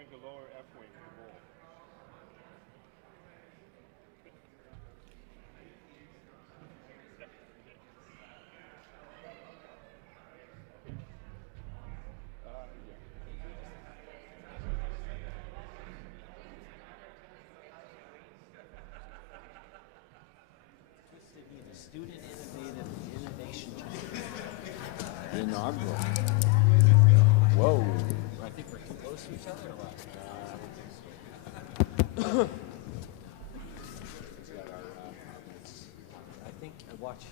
going to lower F wing to bowl. The Student Innovation Challenge. The inaugural. Whoa. I think we're too close to each other or what? I think, watch,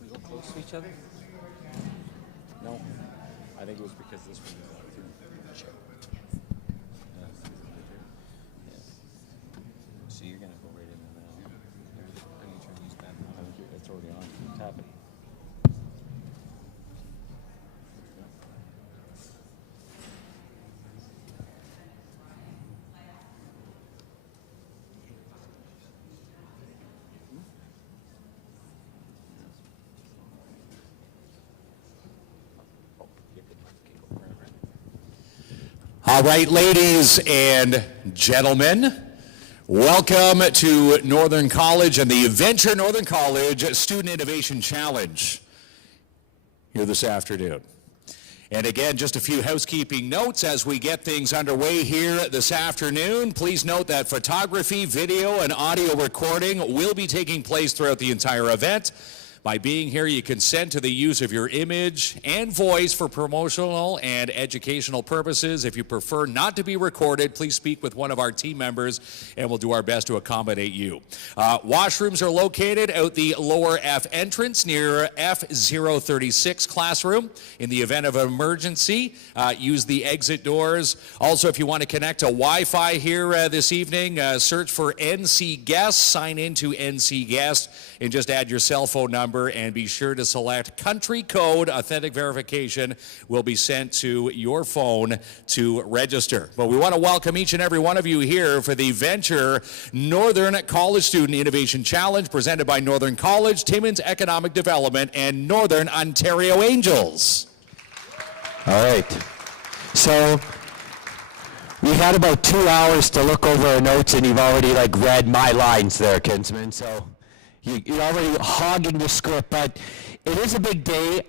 we go close to each other? No. I think it was because this one was on too. Sure. So you're going to go right in there now. Are you trying to use that? I think it's already on. Tap it. All right, ladies and gentlemen, welcome to Northern College and the Venture Northern College Student Innovation Challenge here this afternoon. And again, just a few housekeeping notes as we get things underway here this afternoon. Please note that photography, video, and audio recording will be taking place throughout the entire event. By being here, you consent to the use of your image and voice for promotional and educational purposes. If you prefer not to be recorded, please speak with one of our team members, and we'll do our best to accommodate you. Washrooms are located out the lower F entrance near F036 classroom. In the event of an emergency, use the exit doors. Also, if you want to connect to Wi-Fi here this evening, search for NC Guest, sign into NC Guest, and just add your cell phone number and be sure to select country code. Authentic verification will be sent to your phone to register. But we want to welcome each and every one of you here for the Venture Northern College Student Innovation Challenge presented by Northern College, Timmins Economic Development, and Northern Ontario Angels. All right. So we had about 2 hours to look over our notes, and you've already read my lines there, Kinsman. So you're already hogging the script, but it is a big day.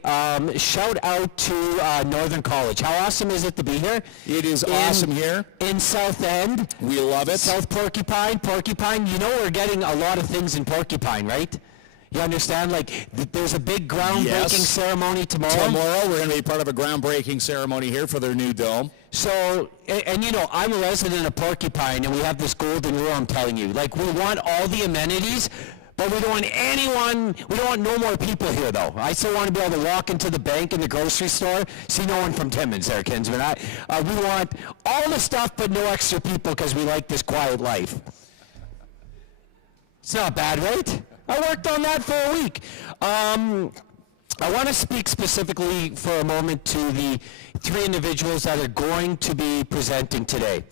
Shout out to Northern College. How awesome is it to be here? It is awesome here. In South End. We love it. South Porcupine. You know we're getting a lot of things in Porcupine, right? You understand? There's a big groundbreaking ceremony tomorrow. Tomorrow, we're going to be part of a groundbreaking ceremony here for their new dome. So, and you know, I'm a resident of Porcupine, and we have this golden rule I'm telling you. We want all the amenities, but we don't want we don't want no more people here, though. I still want to be able to walk into the bank and the grocery store, see no one from Timmins there, Kinsman. We want all the stuff, but no extra people because we like this quiet life. It's not bad, right? I worked on that for a week. I want to speak specifically for a moment to the three individuals that are going to be presenting today.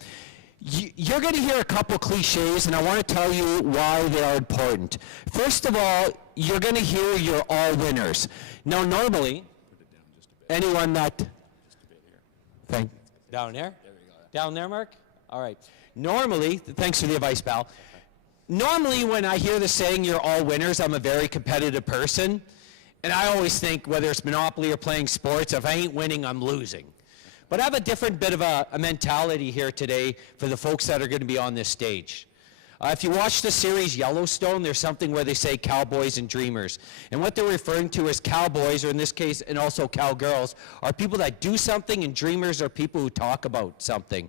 You're going to hear a couple cliches, and I want to tell you why they are important. First of all, you're going to hear you're all winners. Now, normally, anyone that... Down there? Down there, Mark? All right. Normally, thanks for the advice, pal. Normally, when I hear the saying, you're all winners, I'm a very competitive person. And I always think, whether it's Monopoly or playing sports, if I ain't winning, I'm losing. But I have a different bit of a mentality here today for the folks that are going to be on this stage. If you watch the series Yellowstone, there's something where they say cowboys and dreamers. And what they're referring to as cowboys, or in this case, and also cowgirls, are people that do something, and dreamers are people who talk about something.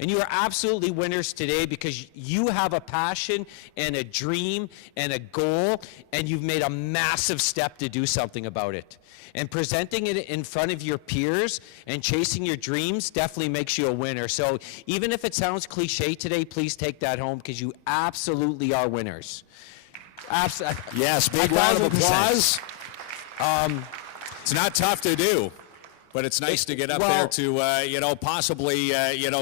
And you are absolutely winners today because you have a passion and a dream and a goal, and you've made a massive step to do something about it. And presenting it in front of your peers and chasing your dreams definitely makes you a winner. So even if it sounds cliche today, please take that home because you absolutely are winners. Yes, big round of applause. It's not tough to do. But it's nice to get up there to, possibly,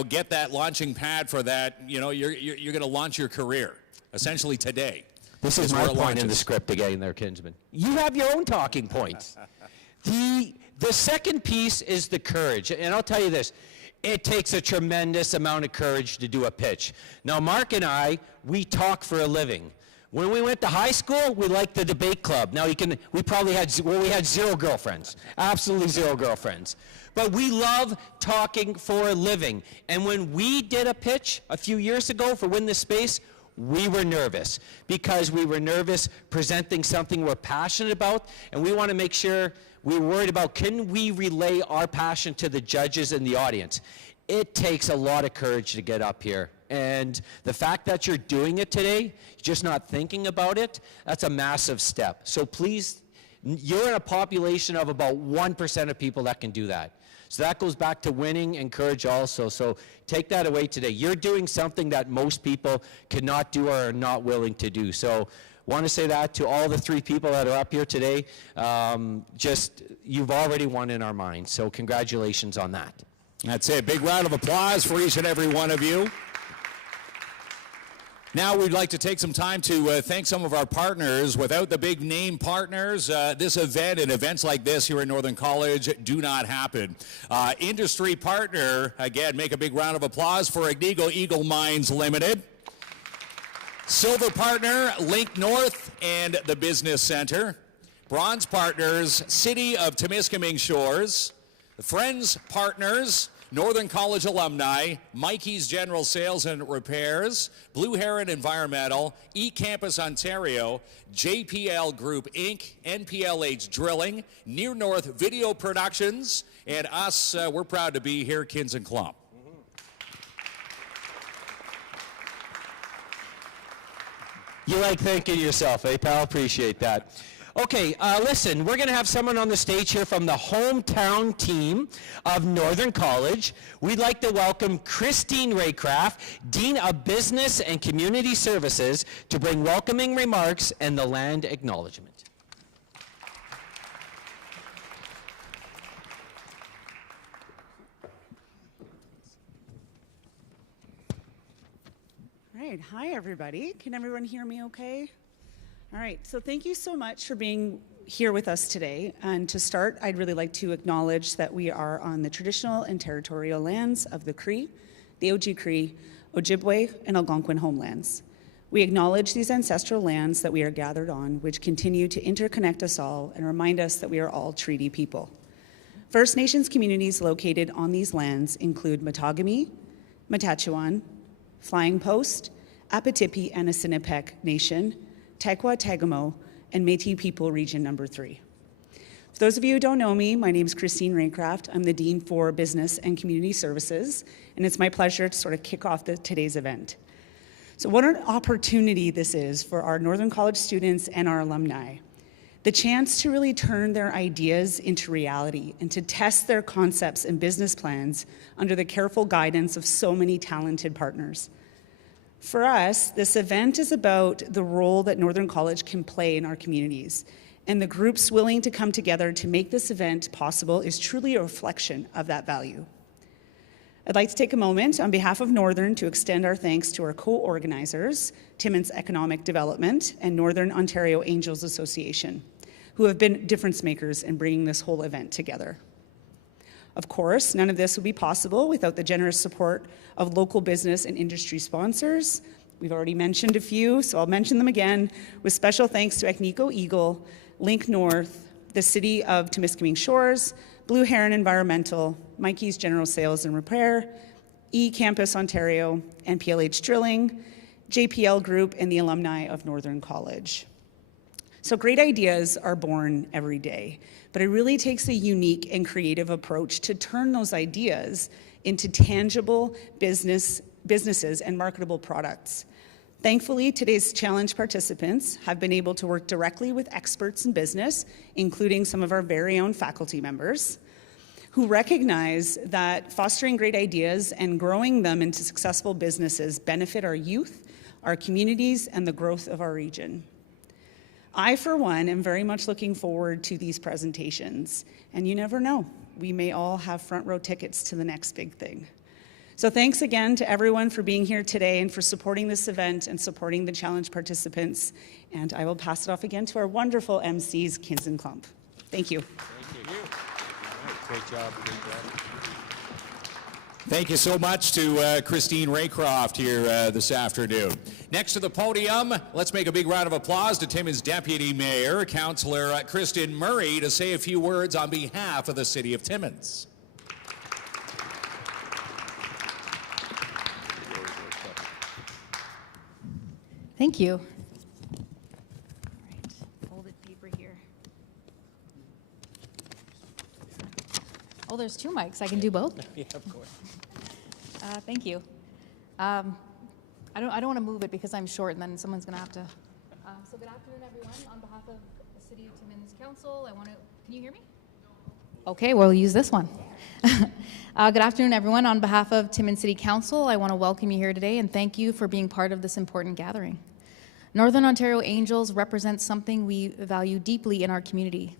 get that launching pad for that. You're going to launch your career, essentially today. This is my point in the script again there, Kinsman. You have your own talking points. The second piece is the courage. And I'll tell you this. it takes a tremendous amount of courage to do a pitch. Now, Mark and I, we talk for a living. When we went to high school, we liked the debate club. Now, we probably had, we had 0 girlfriends, absolutely 0 girlfriends. But we love talking for a living. And when we did a pitch a few years ago for Win This Space, we were nervous because we were nervous presenting something we're passionate about, and we want to make sure we're worried about, can we relay our passion to the judges and the audience? It takes a lot of courage to get up here. And the fact that you're doing it today, just not thinking about it, that's a massive step. So please, you're in a population of about 1% of people that can do that. So that goes back to winning and courage also. So take that away today. You're doing something that most people cannot do or are not willing to do. So want to say that to all the 3 people that are up here today. You've already won in our minds. So congratulations on that. That's it. Big round of applause for each and every one of you. Now we'd like to take some time to thank some of our partners. Without the big name partners, this event and events like this here at Northern College do not happen. Industry partner, again, make a big round of applause for Agnico Eagle Mines Limited. Silver partner, Link North and the Business Center. Bronze partners, City of Timiskaming Shores. Friends partners, Northern College alumni, Mikey's General Sales and Repairs, Blue Heron Environmental, eCampus Ontario, JPL Group Inc., NPLH Drilling, Near North Video Productions, and us, we're proud to be here, Kins and Klump. You like thanking yourself, eh, pal? Appreciate that. Okay, listen, we're going to have someone on the stage here from the hometown team of Northern College. We'd like to welcome Christine Raycraft, Dean of Business and Community Services, to bring welcoming remarks and the land acknowledgement. All right, hi everybody. Can everyone hear me okay? All right, so thank you so much for being here with us today. And to start, I'd really like to acknowledge that we are on the traditional and territorial lands of the Cree, the Ojibwe, Ojibwe, and Algonquin homelands. We acknowledge these ancestral lands that we are gathered on, which continue to interconnect us all and remind us that we are all treaty people. First Nations communities located on these lands include Matagami, Matachewan, Flying Post, Apatipi and Assinipiq Nation, Taikwa Tagamo, and Métis People Region Number 3. For those of you who don't know me, my name is Christine Raycraft. I'm the Dean for Business and Community Services, and it's my pleasure to sort of kick off today's event. So what an opportunity this is for our Northern College students and our alumni. The chance to really turn their ideas into reality and to test their concepts and business plans under the careful guidance of so many talented partners. For us, this event is about the role that Northern College can play in our communities, and the groups willing to come together to make this event possible is truly a reflection of that value. I'd like to take a moment on behalf of Northern to extend our thanks to our co-organizers, Timmins Economic Development and Northern Ontario Angels Association, who have been difference makers in bringing this whole event together. Of course, none of this would be possible without the generous support of local business and industry sponsors. We've already mentioned a few, so I'll mention them again, with special thanks to Agnico Eagle, Link North, the City of Timiskaming Shores, Blue Heron Environmental, Mikey's General Sales and Repair, eCampus Ontario, NPLH Drilling, JPL Group, and the alumni of Northern College. So great ideas are born every day, but it really takes a unique and creative approach to turn those ideas into tangible businesses and marketable products. Thankfully, today's challenge participants have been able to work directly with experts in business, including some of our very own faculty members, who recognize that fostering great ideas and growing them into successful businesses benefit our youth, our communities, and the growth of our region. I, for one, am very much looking forward to these presentations, and you never know, we may all have front row tickets to the next big thing. So thanks again to everyone for being here today and for supporting this event and supporting the challenge participants. And I will pass it off again to our wonderful MCs, Kins and Klump. Thank you. Thank you. Great job. Great job. Thank you so much to Christine Raycroft here this afternoon. Next to the podium, let's make a big round of applause to Timmins Deputy Mayor, Councillor Kristen Murray, to say a few words on behalf of the City of Timmins. Thank you. All right, folded paper here. Oh, there's two mics. I can do both? Yeah, of course. Thank you. I don't want to move it because I'm short, and then someone's going to have to. So good afternoon, everyone. On behalf of the City of Timmins Council, I want to. Can you hear me? Okay, we'll use this one. Good afternoon, everyone. On behalf of Timmins City Council, I want to welcome you here today and thank you for being part of this important gathering. Northern Ontario Angels represent something we value deeply in our community: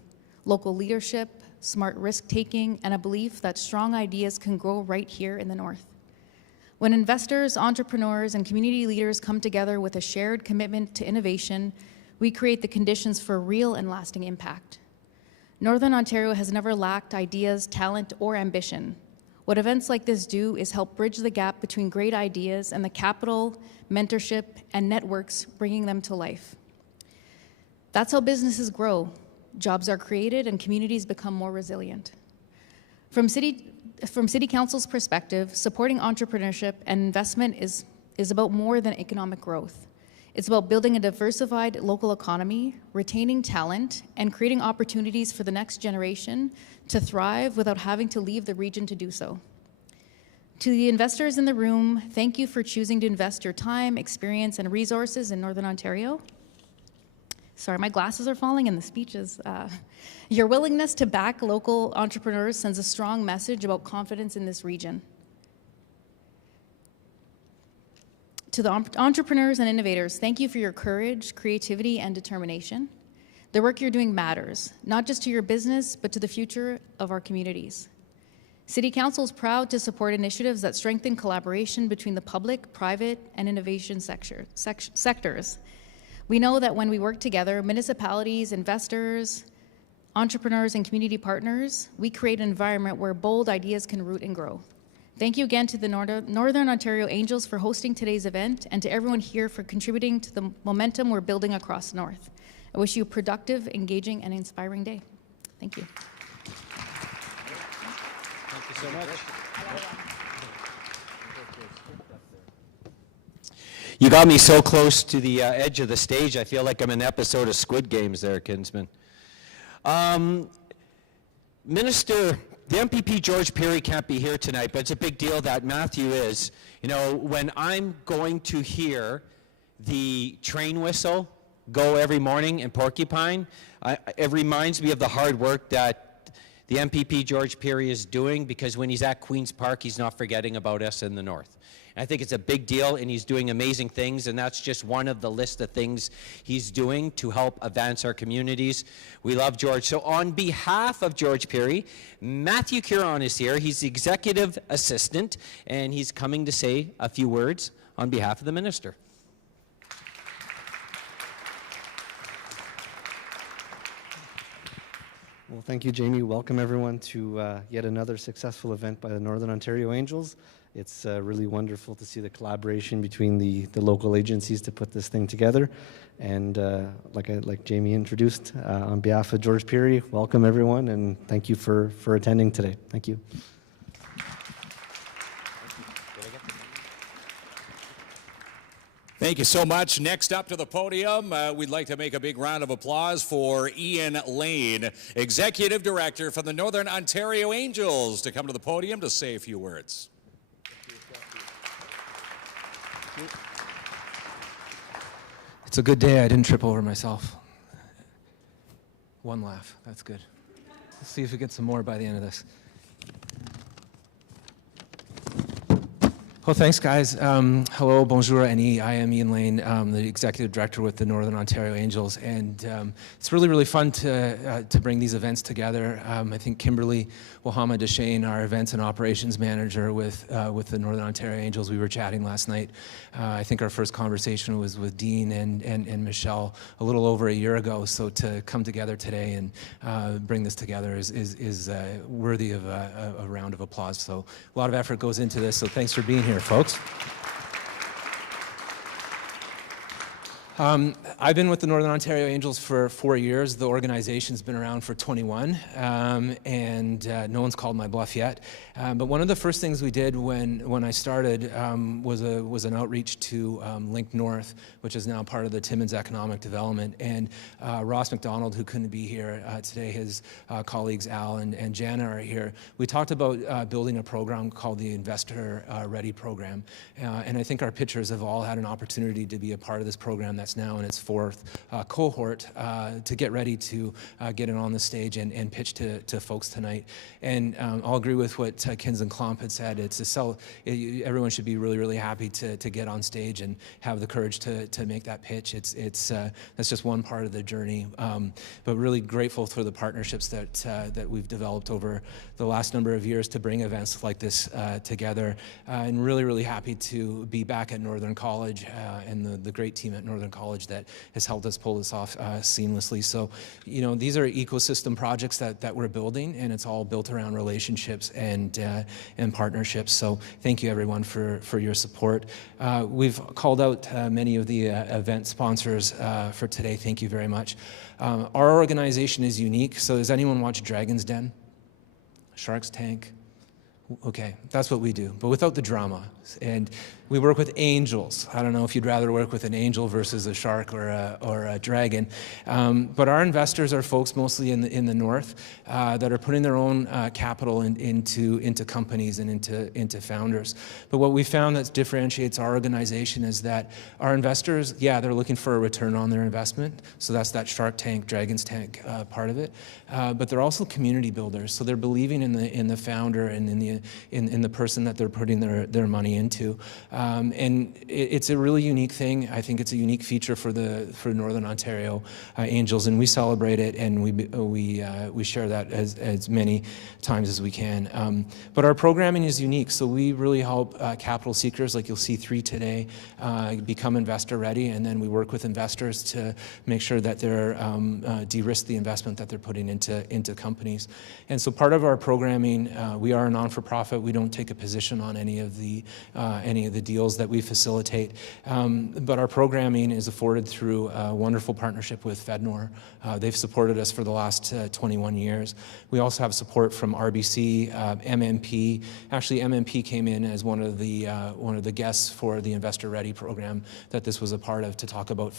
local leadership, smart risk-taking, and a belief that strong ideas can grow right here in the North. When investors, entrepreneurs, and community leaders come together with a shared commitment to innovation, we create the conditions for real and lasting impact. Northern Ontario has never lacked ideas, talent, or ambition. What events like this do is help bridge the gap between great ideas and the capital, mentorship, and networks bringing them to life. That's how businesses grow, jobs are created, and communities become more resilient. From City Council's perspective, supporting entrepreneurship and investment is about more than economic growth. It's about building a diversified local economy, retaining talent, and creating opportunities for the next generation to thrive without having to leave the region to do so. To the investors in the room, thank you for choosing to invest your time, experience, and resources in Northern Ontario. Sorry, my glasses are falling and the speech is. Your willingness to back local entrepreneurs sends a strong message about confidence in this region. To the entrepreneurs and innovators, thank you for your courage, creativity, and determination. The work you're doing matters, not just to your business, but to the future of our communities. City Council is proud to support initiatives that strengthen collaboration between the public, private, and innovation sectors. We know that when we work together, municipalities, investors, entrepreneurs, and community partners, we create an environment where bold ideas can root and grow. Thank you again to the Northern Ontario Angels for hosting today's event, and to everyone here for contributing to the momentum we're building across the North. I wish you a productive, engaging, and inspiring day. Thank you. Thank you so much. You got me so close to the edge of the stage, I feel like I'm in an episode of Squid Games there, Kinsman. Minister, the MPP George Perry can't be here tonight, but it's a big deal that Matthew is. You know, when I'm going to hear the train whistle go every morning in Porcupine, it reminds me of the hard work that the MPP George Perry is doing, because when he's at Queen's Park, he's not forgetting about us in the North. And I think it's a big deal, and he's doing amazing things, and that's just one of the list of things he's doing to help advance our communities. We love George. So on behalf of George Perry, Matthew Curon is here. He's the executive assistant, and he's coming to say a few words on behalf of the minister. Well, thank you, Jamie. Welcome, everyone, to yet another successful event by the Northern Ontario Angels. It's really wonderful to see the collaboration between the local agencies to put this thing together. And like Jamie introduced, on behalf of George Perry, welcome, everyone, and thank you for attending today. Thank you. Thank you so much. Next up to the podium, we'd like to make a big round of applause for Ian Lane, Executive Director for the Northern Ontario Angels, to come to the podium to say a few words. It's a good day. I didn't trip over myself. One laugh. That's good. Let's see if we get some more by the end of this. Well, thanks, guys. Hello, bonjour, Annie. I am Ian Lane, the Executive Director with the Northern Ontario Angels, and it's really, really fun to bring these events together. I think Kimberly Wahama Deshane, our Events and Operations Manager with the Northern Ontario Angels, we were chatting last night. I think our first conversation was with Dean and Michelle a little over a year ago, so to come together today and bring this together is worthy of a round of applause. So a lot of effort goes into this, so thanks for being here, folks. I've been with the Northern Ontario Angels for 4 years. The organization's been around for 21, and no one's called my bluff yet. But one of the first things we did when I started was an outreach to Link North, which is now part of the Timmins Economic Development. And Ross McDonald, who couldn't be here today, his colleagues Al and Jana are here. We talked about building a program called the Investor Ready Program. And I think our pitchers have all had an opportunity to be a part of this program that's now in its fourth cohort to get ready to get it on the stage and pitch to folks tonight. And I'll agree with what Kins and Klomp had said. Everyone should be really, really happy to get on stage and have the courage to make that pitch. That's just one part of the journey. But really grateful for the partnerships that we've developed over the last number of years to bring events like this together. And really, really happy to be back at Northern College and the great team at Northern College that has helped us pull this off seamlessly. So, these are ecosystem projects that we're building, and it's all built around relationships and partnerships. So thank you everyone for your support. We've called out many of the event sponsors for today. Thank you very much. Our organization is unique. So does anyone watch Dragon's Den? Shark's Tank? Okay, that's what we do, but without the drama. And we work with angels. I don't know if you'd rather work with an angel versus a shark or a dragon, but our investors are folks mostly in the north that are putting their own capital into companies and into founders. But what we found that differentiates our organization is that our investors, they're looking for a return on their investment. So that's that Shark Tank, Dragon's Tank part of it. But they're also community builders. So they're believing in the founder and in the person that they're putting their money into. And it's a really unique thing. I think it's a unique feature for Northern Ontario Angels, and we celebrate it, and we share that as many times as we can. But our programming is unique, so we really help capital seekers, like you'll see 3 today, become investor ready, and then we work with investors to make sure that they're de-risk the investment that they're putting into companies. And so part of our programming, we are a non-for-profit. We don't take a position on any of the deals that we facilitate. But our programming is afforded through a wonderful partnership with FedNor. They've supported us for the last 21 years. We also have support from RBC, MMP. Actually, MMP came in as one of the guests for the Investor Ready program that this was a part of, to talk about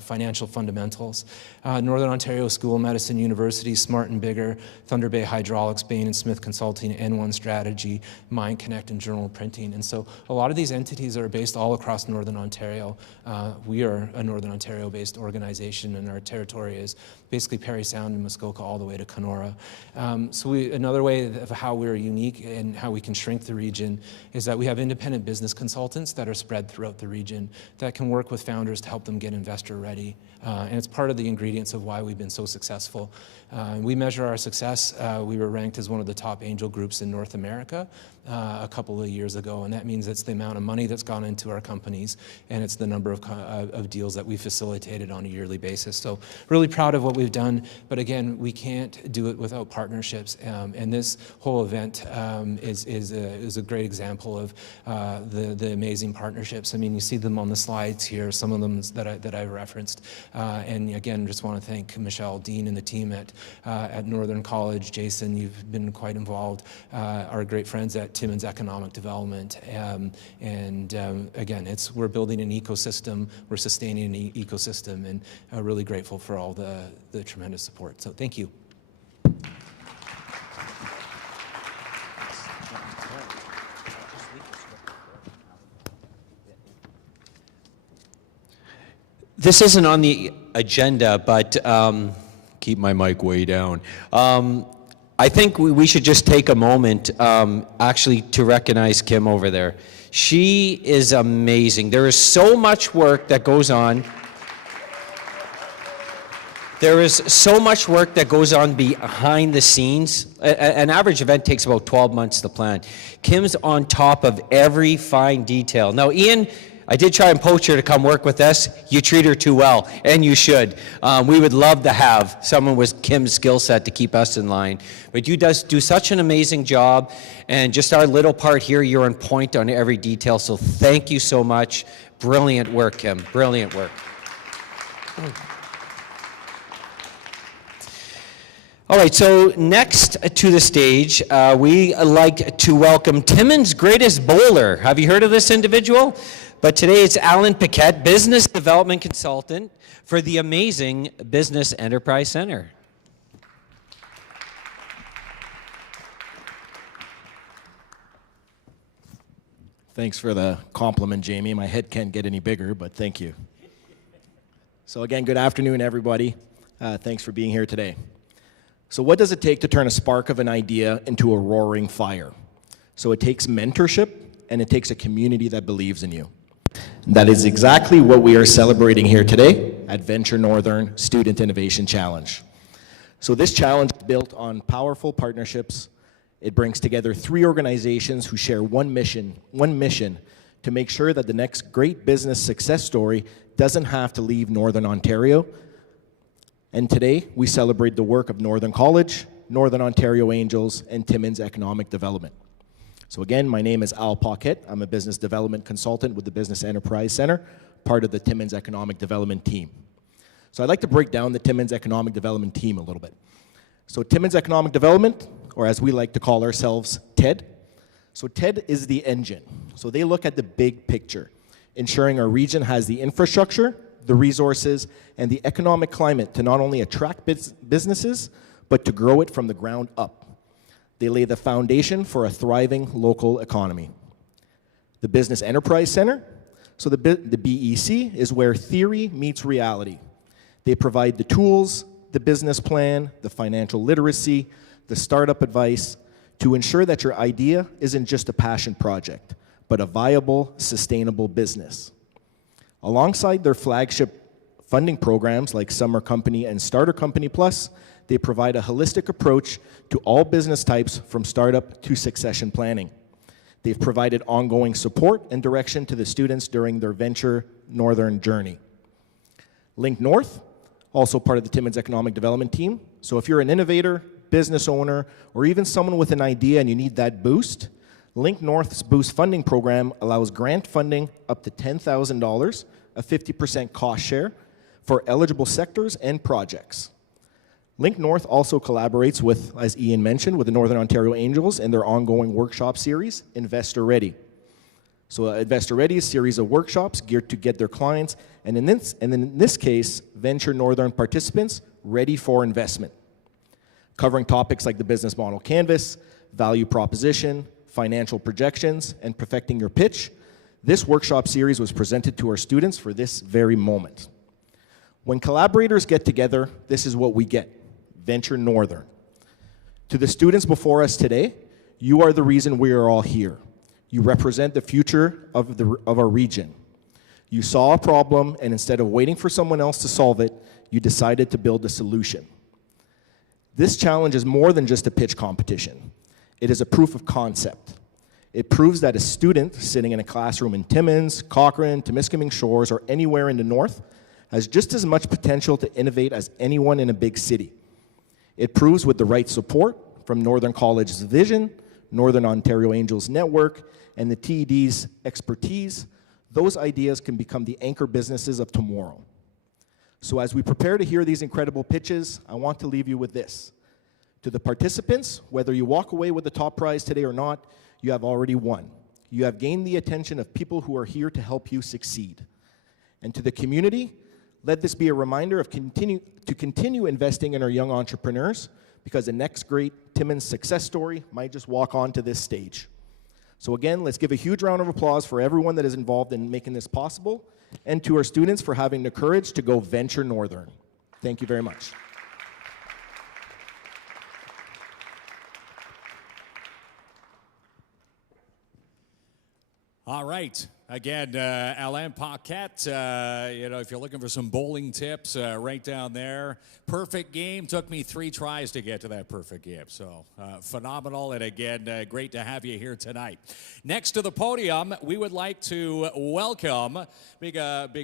financial fundamentals. Northern Ontario School of Medicine University, Smart and Bigger, Thunder Bay Hydraulics, Bain and Smith Consulting, N1 Strategy, Mind Connect, and Journal Printing. And so a lot of these entities are based all across Northern Ontario. We are a Northern Ontario-based organization, and our territory is basically Parry Sound and Muskoka all the way to Kenora. So another way of how we're unique and how we can shrink the region is that we have independent business consultants that are spread throughout the region that can work with founders to help them get investor ready. And it's part of the ingredients of why we've been so successful. We measure our success. We were ranked as one of the top angel groups in North America a couple of years ago, and that means it's the amount of money that's gone into our companies, and it's the number of deals that we facilitated on a yearly basis. So really proud of what we've done, but again, we can't do it without partnerships, and this whole event is a great example of the amazing partnerships. I mean, you see them on the slides here, some of them that I referenced, and again, just want to thank Michelle, Dean, and the team at Northern College. Jason, you've been quite involved. Our great friends at Timmins Economic Development, and again, we're building an ecosystem, we're sustaining an ecosystem, and really grateful for all the tremendous support. So thank you. This isn't on the agenda, but keep my mic way down. I think we should just take a moment actually to recognize Kim over there. She is amazing. There is so much work that goes on. There is so much work that goes on behind the scenes. An average event takes about 12 months to plan. Kim's on top of every fine detail. Now, Ian, I did try and poach her to come work with us. You treat her too well, and you should. We would love to have someone with Kim's skill set to keep us in line. But you do such an amazing job, and just our little part here, you're on point on every detail, so thank you so much. Brilliant work, Kim. Brilliant work. All right, so next to the stage, we like to welcome Timmins' greatest bowler. Have you heard of this individual? But today it's Alan Paquette, Business Development Consultant for the amazing Business Enterprise Center. Thanks for the compliment, Jamie. My head can't get any bigger, but thank you. So again, good afternoon, everybody. Thanks for being here today. So what does it take to turn a spark of an idea into a roaring fire? So it takes mentorship, and it takes a community that believes in you. That is exactly what we are celebrating here today at Venture Northern Student Innovation Challenge. So this challenge is built on powerful partnerships. It brings together 3 organizations who share one mission to make sure that the next great business success story doesn't have to leave Northern Ontario. And today, we celebrate the work of Northern College, Northern Ontario Angels, and Timmins Economic Development. So again, my name is Al Paquette. I'm a business development consultant with the Business Enterprise Center, part of the Timmins Economic Development team. So I'd like to break down the Timmins Economic Development team a little bit. So Timmins Economic Development, or as we like to call ourselves, TED. So TED is the engine. So they look at the big picture, ensuring our region has the infrastructure, the resources, and the economic climate to not only attract businesses, but to grow it from the ground up. They lay the foundation for a thriving local economy. The Business Enterprise Center, so the BEC is where theory meets reality. They provide the tools, the business plan, the financial literacy, the startup advice to ensure that your idea isn't just a passion project, but a viable, sustainable business. Alongside their flagship funding programs like Summer Company and Starter Company Plus, they provide a holistic approach to all business types from startup to succession planning. They've provided ongoing support and direction to the students during their Venture Northern journey. Link North, also part of the Timmins Economic Development team. So if you're an innovator, business owner, or even someone with an idea and you need that boost, Link North's Boost funding program allows grant funding up to $10,000, a 50% cost share, for eligible sectors and projects. Link North also collaborates with, as Ian mentioned, with the Northern Ontario Angels in their ongoing workshop series, Investor Ready. So Investor Ready is a series of workshops geared to get their clients, and in this case, Venture Northern participants ready for investment, covering topics like the business model canvas, value proposition, financial projections, and perfecting your pitch. This workshop series was presented to our students for this very moment. When collaborators get together, this is what we get, Venture Northern. To the students before us today, you are the reason we are all here. You represent the future of our region. You saw a problem, and instead of waiting for someone else to solve it, you decided to build a solution. This challenge is more than just a pitch competition. It is a proof of concept. It proves that a student sitting in a classroom in Timmins, Cochrane, Temiskaming Shores, or anywhere in the north has just as much potential to innovate as anyone in a big city. It proves with the right support from Northern College's vision, Northern Ontario Angels Network, and the TED's expertise, those ideas can become the anchor businesses of tomorrow. So as we prepare to hear these incredible pitches, I want to leave you with this. To the participants, whether you walk away with the top prize today or not, you have already won. You have gained the attention of people who are here to help you succeed. And to the community, let this be a reminder of continue investing in our young entrepreneurs, because the next great Timmins success story might just walk onto this stage. So again, let's give a huge round of applause for everyone that is involved in making this possible, and to our students for having the courage to go Venture Northern. Thank you very much. All right. Again, Alain Paquette, if you're looking for some bowling tips, right down there. Perfect game. Took me 3 tries to get to that perfect game. So phenomenal. And again, great to have you here tonight. Next to the podium, we would like to welcome, big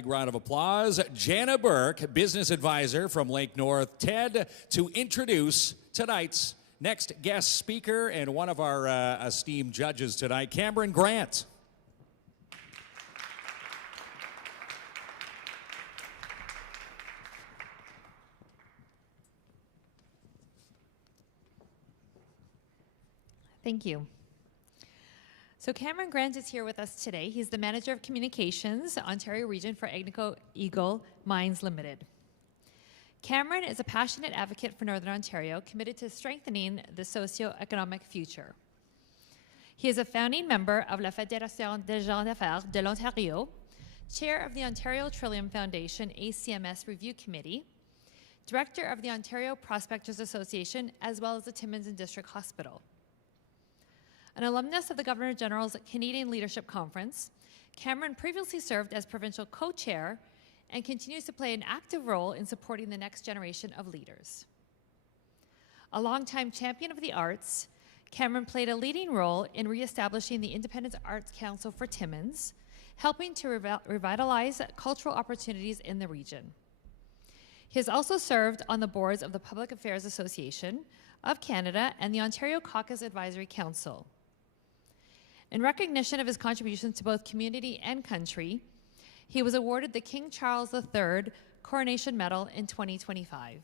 round of applause, Jana Burke, business advisor from Lake North, TED, to introduce tonight's next guest speaker and one of our esteemed judges tonight, Cameron Grant. Thank you. So Cameron Grant is here with us today. He's the Manager of Communications, Ontario Region for Agnico Eagle Mines Limited. Cameron is a passionate advocate for Northern Ontario, committed to strengthening the socio-economic future. He is a founding member of La Fédération des gens d'affaires de l'Ontario, chair of the Ontario Trillium Foundation ACMS Review Committee, director of the Ontario Prospectors Association, as well as the Timmins and District Hospital. An alumnus of the Governor General's Canadian Leadership Conference, Cameron previously served as provincial co-chair and continues to play an active role in supporting the next generation of leaders. A longtime champion of the arts, Cameron played a leading role in reestablishing the Independent Arts Council for Timmins, helping to revitalize cultural opportunities in the region. He has also served on the boards of the Public Affairs Association of Canada and the Ontario Caucus Advisory Council. In recognition of his contributions to both community and country, he was awarded the King Charles III Coronation Medal in 2025.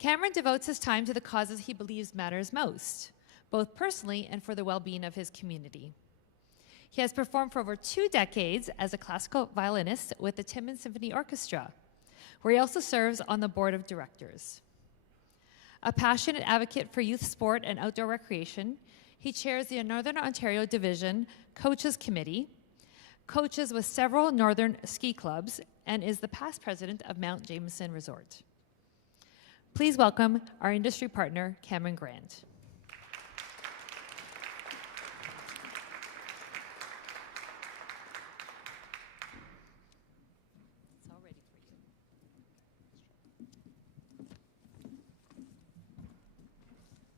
Cameron devotes his time to the causes he believes matters most, both personally and for the well-being of his community. He has performed for over 2 decades as a classical violinist with the Timmins Symphony Orchestra, where he also serves on the board of directors. A passionate advocate for youth sport and outdoor recreation, he chairs the Northern Ontario Division Coaches Committee, coaches with several northern ski clubs, and is the past president of Mount Jameson Resort. Please welcome our industry partner, Cameron Grant. It's all ready for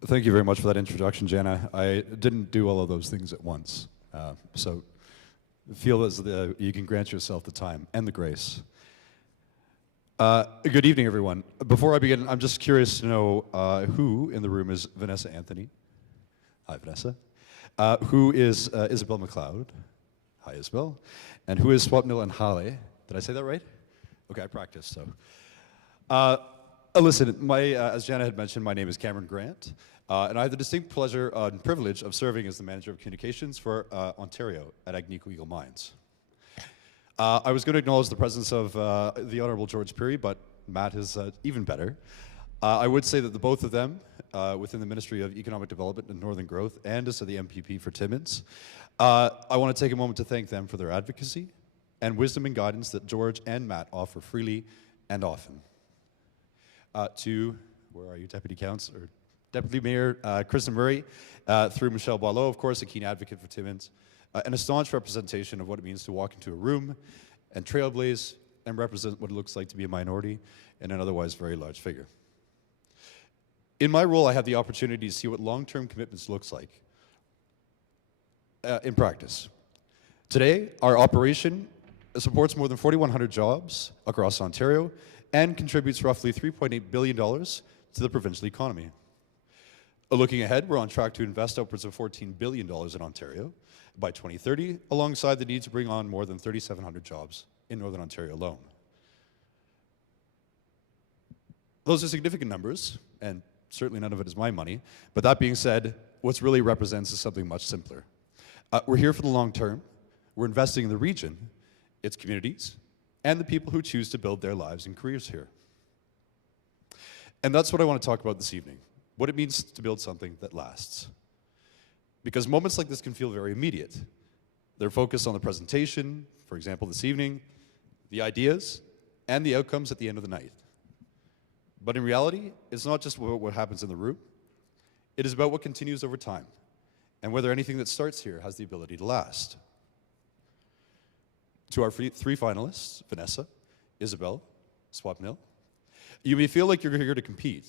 you. Thank you very much for that introduction, Jana. I didn't do all of those things at once, so feel as you can grant yourself the time and the grace. Good evening, everyone. Before I begin, I'm just curious to know who in the room is Vanessa Anthony. Hi, Vanessa. Who is Isabel McLeod? Hi, Isabel. And who is Swapnil and Hale? Did I say that right? Okay, I practiced, so. Listen, as Jana had mentioned, my name is Cameron Grant, and I have the distinct pleasure and privilege of serving as the Manager of Communications for Ontario at Agnico Eagle Mines. I was going to acknowledge the presence of the Honourable George Peary, but Matt is even better. I would say that the both of them, within the Ministry of Economic Development and Northern Growth, and as the MPP for Timmins, I want to take a moment to thank them for their advocacy and wisdom and guidance that George and Matt offer freely and often. Where are you, Deputy Mayor Kristen Murray, through Michelle Boileau, of course, a keen advocate for Timmins, and a staunch representation of what it means to walk into a room and trailblaze and represent what it looks like to be a minority and an otherwise very large figure. In my role, I have the opportunity to see what long-term commitments looks like in practice. Today, our operation supports more than 4,100 jobs across Ontario and contributes roughly $3.8 billion to the provincial economy. Looking ahead, we're on track to invest upwards of $14 billion in Ontario by 2030, alongside the need to bring on more than 3,700 jobs in Northern Ontario alone. Those are significant numbers, and certainly none of it is my money, but that being said, what's really represents is something much simpler. We're here for the long term, we're investing in the region, its communities, and the people who choose to build their lives and careers here. And that's what I want to talk about this evening, what it means to build something that lasts. Because moments like this can feel very immediate. They're focused on the presentation, for example, this evening, the ideas, and the outcomes at the end of the night. But in reality, it's not just about what happens in the room, it is about what continues over time, and whether anything that starts here has the ability to last. To our three finalists, Vanessa, Isabel, Swapnil, you may feel like you're here to compete,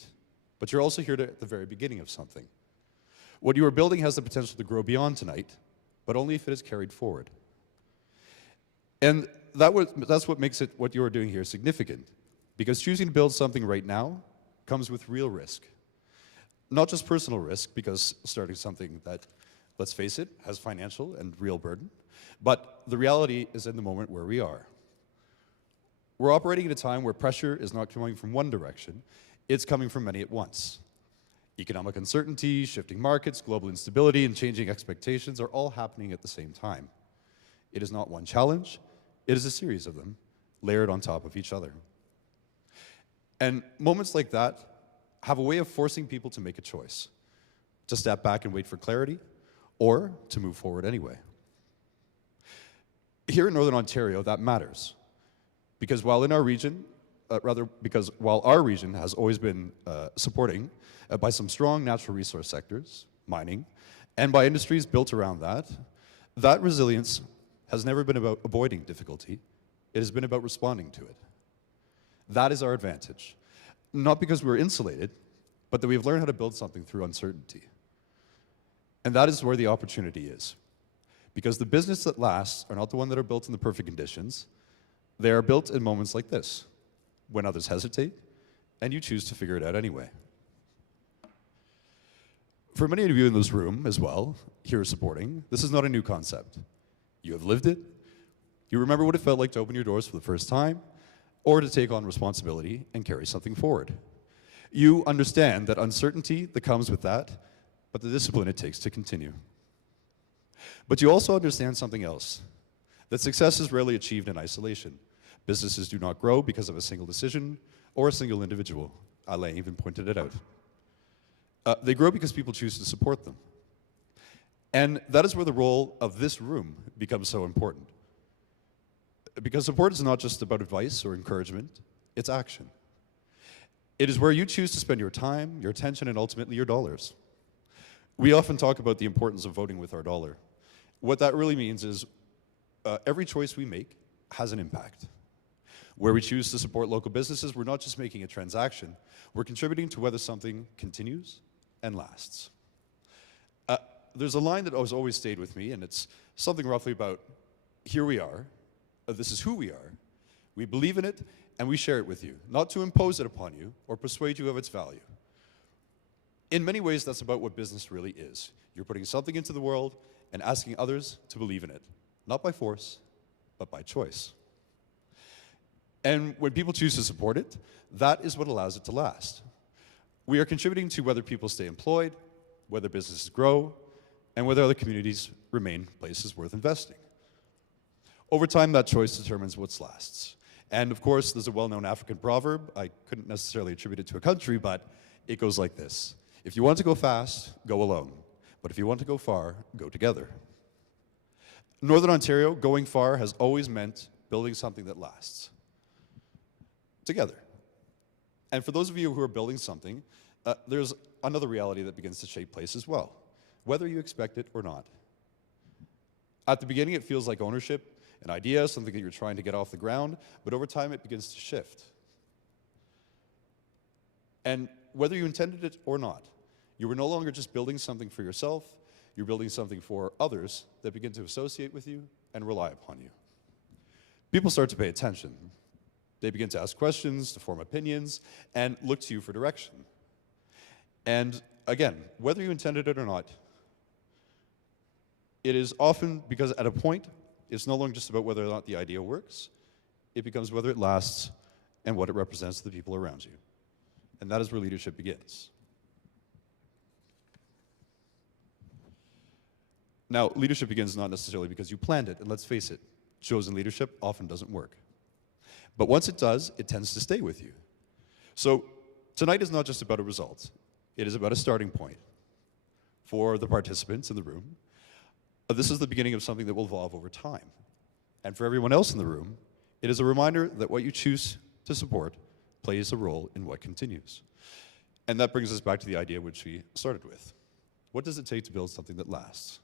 but you're also here at the very beginning of something. What you are building has the potential to grow beyond tonight, but only if it is carried forward. And that's what makes it, what you are doing here, significant, because choosing to build something right now comes with real risk. Not just personal risk, because starting something that, let's face it, has financial and real burden, but the reality is in the moment where we are. We're operating at a time where pressure is not coming from one direction, it's coming from many at once. Economic uncertainty, shifting markets, global instability, and changing expectations are all happening at the same time. It is not one challenge, it is a series of them, layered on top of each other. And moments like that have a way of forcing people to make a choice, to step back and wait for clarity, or to move forward anyway. Here in Northern Ontario, that matters, because while in our region, while our region has always been supporting by some strong natural resource sectors, mining, and by industries built around that, that resilience has never been about avoiding difficulty, it has been about responding to it. That is our advantage. Not because we're insulated, but that we've learned how to build something through uncertainty. And that is where the opportunity is. Because the business that lasts are not the ones that are built in the perfect conditions, they are built in moments like this, when others hesitate, and you choose to figure it out anyway. For many of you in this room as well, here supporting, this is not a new concept. You have lived it. You remember what it felt like to open your doors for the first time, or to take on responsibility and carry something forward. You understand that uncertainty that comes with that, but the discipline it takes to continue. But you also understand something else, that success is rarely achieved in isolation. Businesses do not grow because of a single decision or a single individual. Alain even pointed it out. They grow because people choose to support them. And that is where the role of this room becomes so important. Because support is not just about advice or encouragement, it's action. It is where you choose to spend your time, your attention, and ultimately your dollars. We often talk about the importance of voting with our dollar. What that really means is every choice we make has an impact. Where we choose to support local businesses, we're not just making a transaction, we're contributing to whether something continues and lasts. There's a line that has always stayed with me, and it's something roughly about, here we are, this is who we are, we believe in it, and we share it with you, not to impose it upon you or persuade you of its value. In many ways, that's about what business really is. You're putting something into the world and asking others to believe in it, not by force, but by choice. And when people choose to support it, that is what allows it to last. We are contributing to whether people stay employed, whether businesses grow, and whether other communities remain places worth investing. Over time, that choice determines what lasts. And of course, there's a well-known African proverb. I couldn't necessarily attribute it to a country, but it goes like this. If you want to go fast, go alone. But if you want to go far, go together. Northern Ontario, going far has always meant building something that lasts. Together. And for those of you who are building something, there's another reality that begins to shape place as well, whether you expect it or not. At the beginning, it feels like ownership, an idea, something that you're trying to get off the ground, but over time it begins to shift. And whether you intended it or not, you were no longer just building something for yourself, you're building something for others that begin to associate with you and rely upon you. People start to pay attention. They begin to ask questions, to form opinions, and look to you for direction. And again, whether you intended it or not, it is often because at a point, it's no longer just about whether or not the idea works, it becomes whether it lasts and what it represents to the people around you. And that is where leadership begins. Now, leadership begins not necessarily because you planned it, and let's face it, chosen leadership often doesn't work. But once it does, it tends to stay with you. So tonight is not just about a result. It is about a starting point for the participants in the room. This is the beginning of something that will evolve over time. And for everyone else in the room, it is a reminder that what you choose to support plays a role in what continues. And that brings us back to the idea which we started with. What does it take to build something that lasts?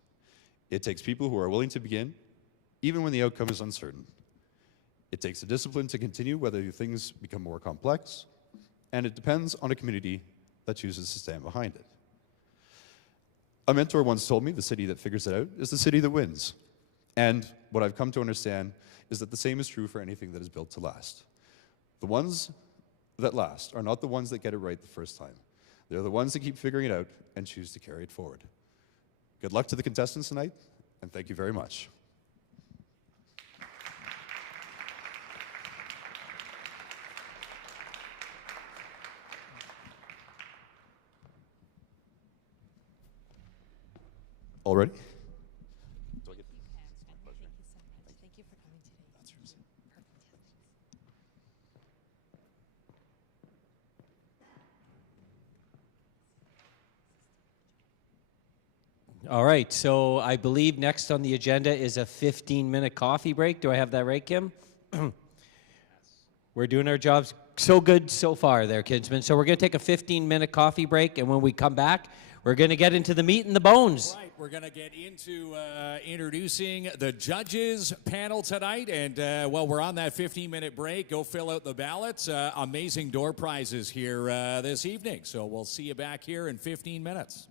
It takes people who are willing to begin, even when the outcome is uncertain. It takes a discipline to continue whether things become more complex, and it depends on a community that chooses to stand behind it. A mentor once told me the city that figures it out is the city that wins. And what I've come to understand is that the same is true for anything that is built to last. The ones that last are not the ones that get it right the first time. They're the ones that keep figuring it out and choose to carry it forward. Good luck to the contestants tonight, and thank you very much. All ready? All right, so I believe next on the agenda is a 15-minute coffee break. Do I have that right, Kim? We're doing our jobs so good so far there, Kinsman. So we're going to take a 15-minute coffee break, and when we come back, we're going to get into the meat and the bones. Right, we're going to get into introducing the judges panel tonight, and while we're on that 15-minute break, go fill out the ballots. Amazing door prizes here this evening, so we'll see you back here in 15 minutes.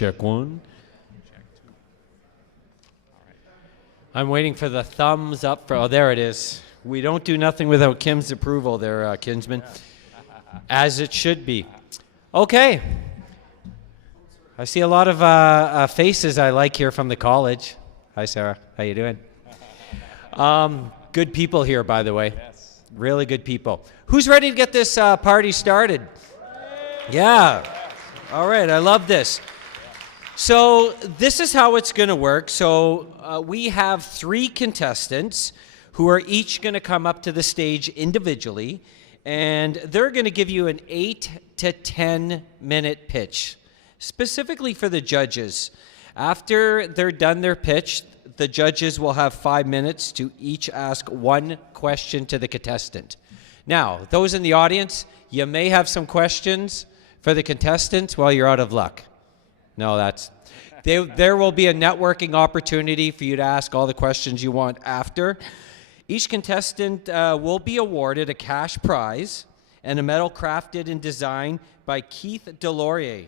Check one. I'm waiting for the thumbs up. Oh, there it is. We don't do nothing without Kim's approval there, Kinsman. As it should be. Okay. I see a lot of faces I like here from the college. Hi, Sarah. How you doing? Good people here, by the way. Yes. Really good people. Who's ready to get this party started? Yeah. All right. I love this. So this is how it's going to work. So we have 3 contestants who are each going to come up to the stage individually, and they're going to give you an 8 to 10 minute pitch, specifically for the judges. After they're done their pitch, the judges will have 5 minutes to each ask 1 question to the contestant. Now, those in the audience, you may have some questions for the contestants. Well, you're out of luck. No, there will be a networking opportunity for you to ask all the questions you want after. Each contestant will be awarded a cash prize and a medal crafted and designed by Keith Delorier,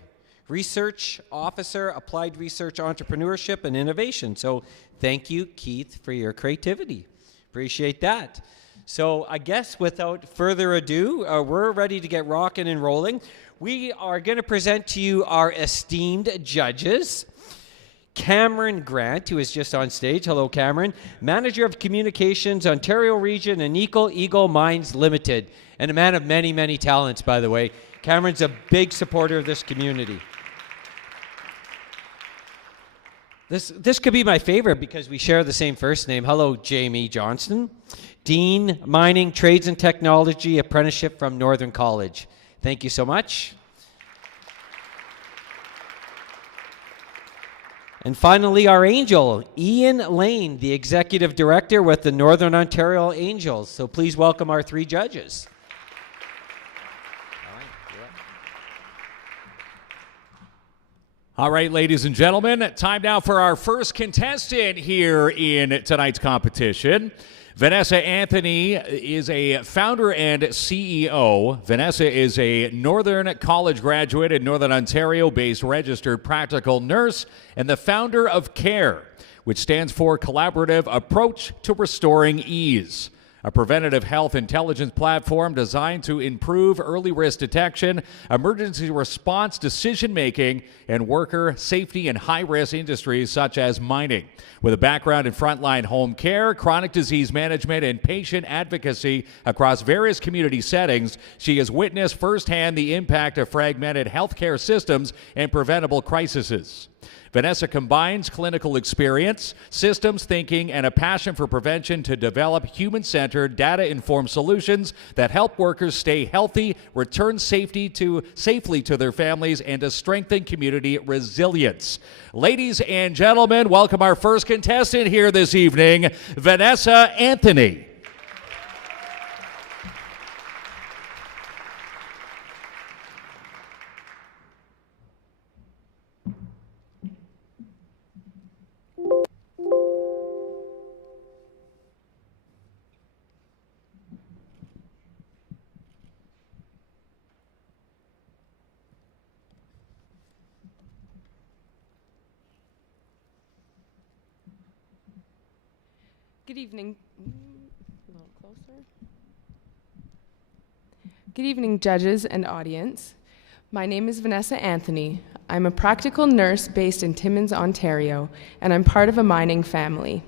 Research Officer, Applied Research Entrepreneurship and Innovation. So thank you, Keith, for your creativity. Appreciate that. So I guess without further ado, we're ready to get rocking and rolling. We are going to present to you our esteemed judges. Cameron Grant, who is just on stage. Hello, Cameron. Manager of Communications, Ontario Region and Eagle Mines Limited. And a man of many, many talents, by the way. Cameron's a big supporter of this community. This could be my favorite because we share the same first name. Hello, Jamie Johnston. Dean, Mining, Trades and Technology, Apprenticeship from Northern College. Thank you so much. And finally, our angel, Ian Lane, the Executive Director with the Northern Ontario Angels. So please welcome our 3 judges. All right, ladies and gentlemen, time now for our first contestant here in tonight's competition. Vanessa Anthony is a founder and CEO. Vanessa is a Northern College graduate and Northern Ontario-based registered practical nurse and the founder of CARE, which stands for Collaborative Approach to Restoring Ease, a preventative health intelligence platform designed to improve early risk detection, emergency response decision-making, and worker safety in high-risk industries such as mining. With a background in frontline home care, chronic disease management, and patient advocacy across various community settings, she has witnessed firsthand the impact of fragmented healthcare systems and preventable crises. Vanessa combines clinical experience, systems thinking, and a passion for prevention to develop human-centered, data-informed solutions that help workers stay healthy, return safely to their families, and to strengthen community resilience. Ladies and gentlemen, welcome our first contestant here this evening, Vanessa Anthony. Good evening. A little closer. Good evening, judges and audience. My name is Vanessa Anthony. I'm a practical nurse based in Timmins, Ontario, and I'm part of a mining family.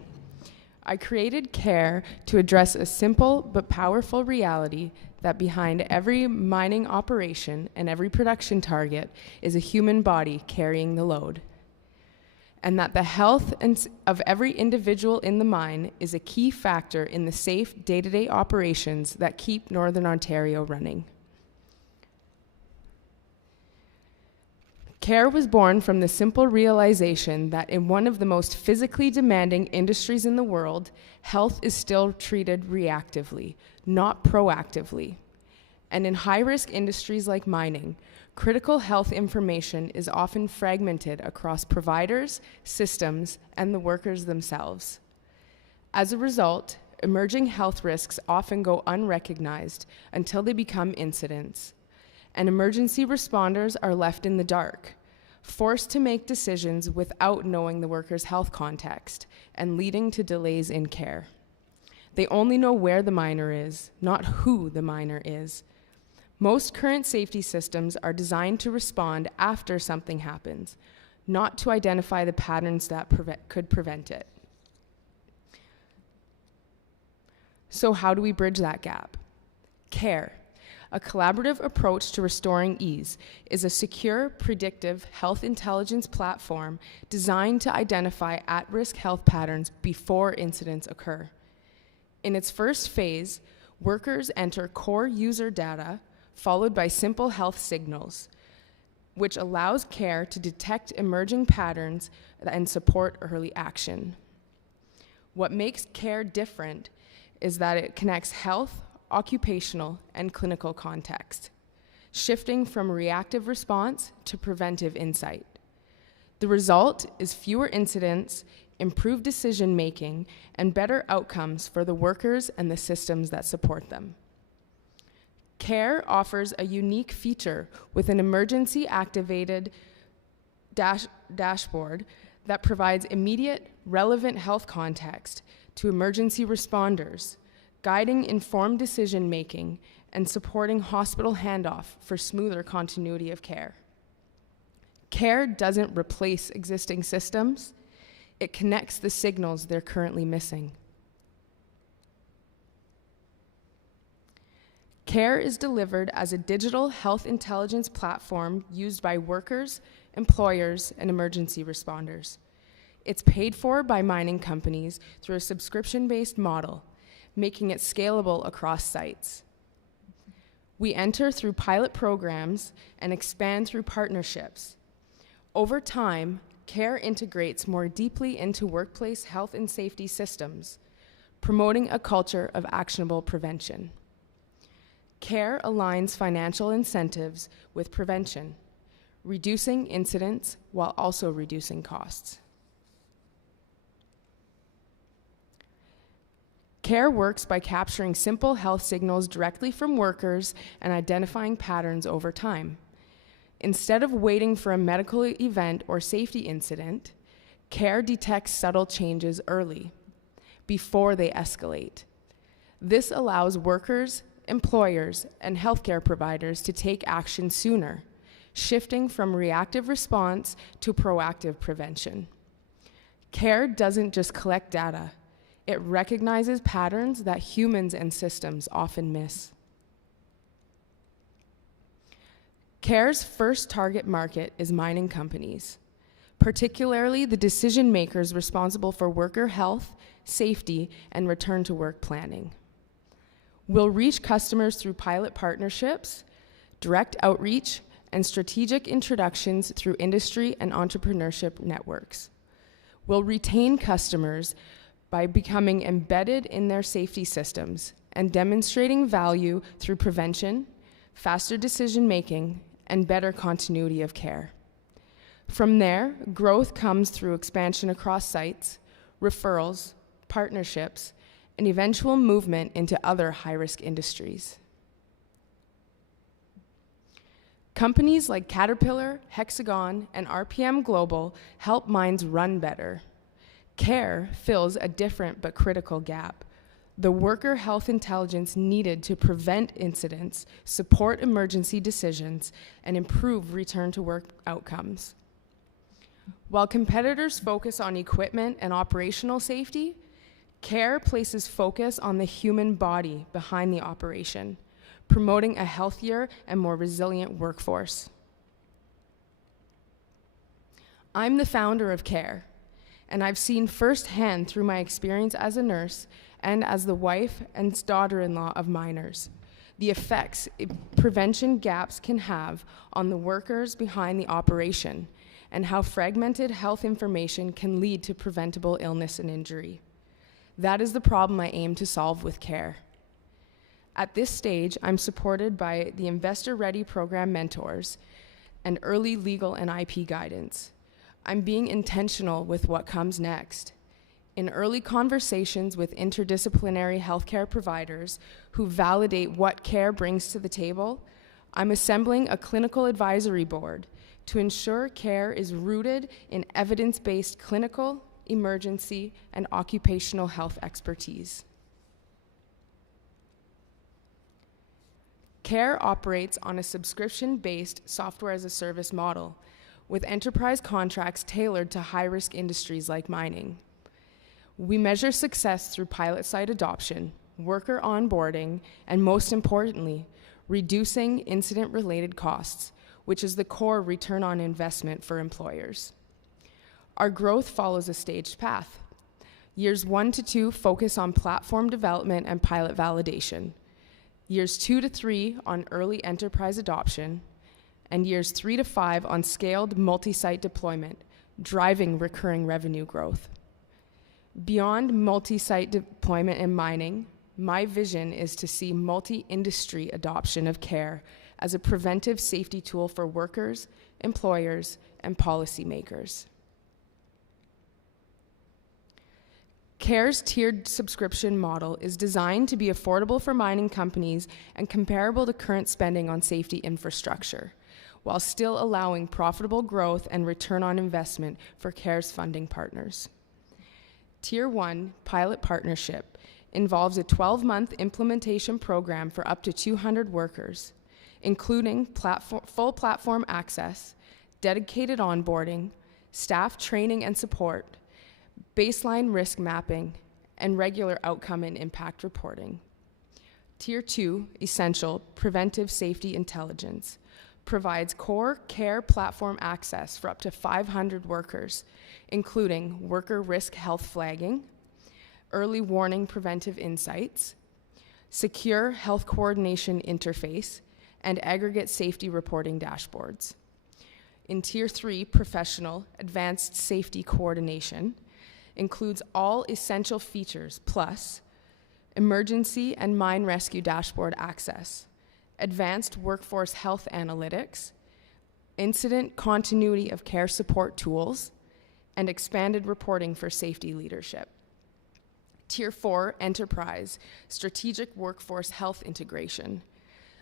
I created CARE to address a simple but powerful reality that behind every mining operation and every production target is a human body carrying the load, and that the health of every individual in the mine is a key factor in the safe day-to-day operations that keep Northern Ontario running. CARE was born from the simple realization that in one of the most physically demanding industries in the world, health is still treated reactively, not proactively. And in high-risk industries like mining, critical health information is often fragmented across providers, systems, and the workers themselves. As a result, emerging health risks often go unrecognized until they become incidents, and emergency responders are left in the dark, forced to make decisions without knowing the worker's health context and leading to delays in care. They only know where the minor is, not who the minor is. Most current safety systems are designed to respond after something happens, not to identify the patterns that could prevent it. So how do we bridge that gap? CARE, a collaborative approach to restoring ease, is a secure, predictive health intelligence platform designed to identify at-risk health patterns before incidents occur. In its first phase, workers enter core user data followed by simple health signals, which allows CARE to detect emerging patterns and support early action. What makes CARE different is that it connects health, occupational, and clinical context, shifting from reactive response to preventive insight. The result is fewer incidents, improved decision-making, and better outcomes for the workers and the systems that support them. CARE offers a unique feature with an emergency-activated dashboard that provides immediate, relevant health context to emergency responders, guiding informed decision-making and supporting hospital handoff for smoother continuity of care. CARE doesn't replace existing systems, it connects the signals they're currently missing. CARE is delivered as a digital health intelligence platform used by workers, employers, and emergency responders. It's paid for by mining companies through a subscription-based model, making it scalable across sites. We enter through pilot programs and expand through partnerships. Over time, CARE integrates more deeply into workplace health and safety systems, promoting a culture of actionable prevention. CARE aligns financial incentives with prevention, reducing incidents while also reducing costs. CARE works by capturing simple health signals directly from workers and identifying patterns over time. Instead of waiting for a medical event or safety incident, CARE detects subtle changes early, before they escalate. This allows workers, employers, and healthcare providers to take action sooner, shifting from reactive response to proactive prevention. CARE doesn't just collect data, it recognizes patterns that humans and systems often miss. CARE's first target market is mining companies, particularly the decision makers responsible for worker health, safety, and return to work planning. We'll reach customers through pilot partnerships, direct outreach, and strategic introductions through industry and entrepreneurship networks. We'll retain customers by becoming embedded in their safety systems and demonstrating value through prevention, faster decision-making, and better continuity of care. From there, growth comes through expansion across sites, referrals, partnerships, and eventual movement into other high-risk industries. Companies like Caterpillar, Hexagon, and RPM Global help mines run better. CARE fills a different but critical gap: the worker health intelligence needed to prevent incidents, support emergency decisions, and improve return to work outcomes. While competitors focus on equipment and operational safety, CARE places focus on the human body behind the operation, promoting a healthier and more resilient workforce. I'm the founder of CARE, and I've seen firsthand through my experience as a nurse and as the wife and daughter-in-law of miners, the effects prevention gaps can have on the workers behind the operation, and how fragmented health information can lead to preventable illness and injury. That is the problem I aim to solve with CARE. At this stage, I'm supported by the Investor Ready program mentors and early legal and IP guidance. I'm being intentional with what comes next. In early conversations with interdisciplinary healthcare providers who validate what CARE brings to the table, I'm assembling a clinical advisory board to ensure care is rooted in evidence-based clinical, emergency, and occupational health expertise. CARE operates on a subscription-based software-as-a-service model, with enterprise contracts tailored to high-risk industries like mining. We measure success through pilot site adoption, worker onboarding, and most importantly, reducing incident-related costs, which is the core return on investment for employers. Our growth follows a staged path. Years 1 to 2 focus on platform development and pilot validation. Years 2 to 3 on early enterprise adoption, and years 3 to 5 on scaled multi-site deployment, driving recurring revenue growth. Beyond multi-site deployment in mining, my vision is to see multi-industry adoption of CARE as a preventive safety tool for workers, employers, and policymakers. CARE's tiered subscription model is designed to be affordable for mining companies and comparable to current spending on safety infrastructure, while still allowing profitable growth and return on investment for CARE's funding partners. Tier 1 pilot partnership involves a 12-month implementation program for up to 200 workers, including full platform access, dedicated onboarding, staff training and support, baseline risk mapping, and regular outcome and impact reporting. Tier 2, essential, preventive safety intelligence, provides core CARE platform access for up to 500 workers, including worker risk health flagging, early warning preventive insights, secure health coordination interface, and aggregate safety reporting dashboards. In Tier 3, professional, advanced safety coordination, includes all essential features plus emergency and mine rescue dashboard access, advanced workforce health analytics, incident continuity of care support tools, and expanded reporting for safety leadership. Tier 4, enterprise, strategic workforce health integration,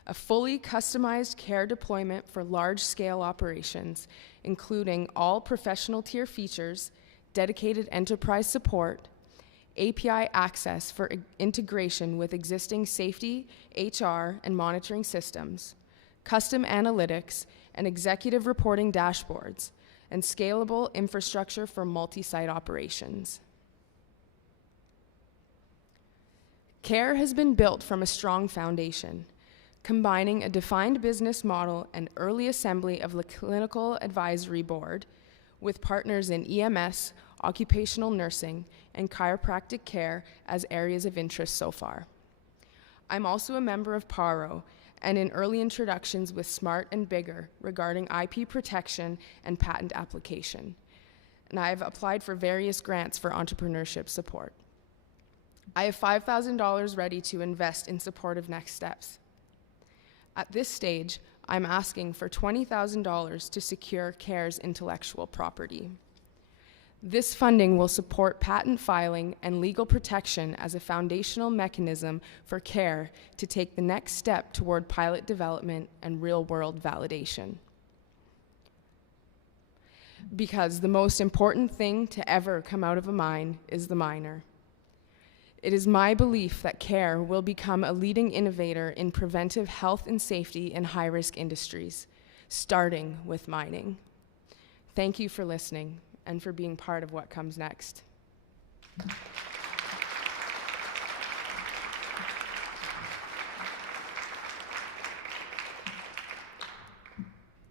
a fully customized CARE deployment for large-scale operations, including all professional tier features, dedicated enterprise support, API access for integration with existing safety, HR, and monitoring systems, custom analytics, and executive reporting dashboards, and scalable infrastructure for multi-site operations. CARE has been built from a strong foundation, combining a defined business model and early assembly of the Clinical Advisory Board with partners in EMS, occupational nursing, and chiropractic care as areas of interest so far. I'm also a member of PARO and in early introductions with SMART and Bigger regarding IP protection and patent application. And I've applied for various grants for entrepreneurship support. I have $5,000 ready to invest in support of next steps. At this stage, I'm asking for $20,000 to secure CARE's intellectual property. This funding will support patent filing and legal protection as a foundational mechanism for CARE to take the next step toward pilot development and real-world validation. Because the most important thing to ever come out of a mine is the miner. It is my belief that CARE will become a leading innovator in preventive health and safety in high-risk industries, starting with mining. Thank you for listening and for being part of what comes next.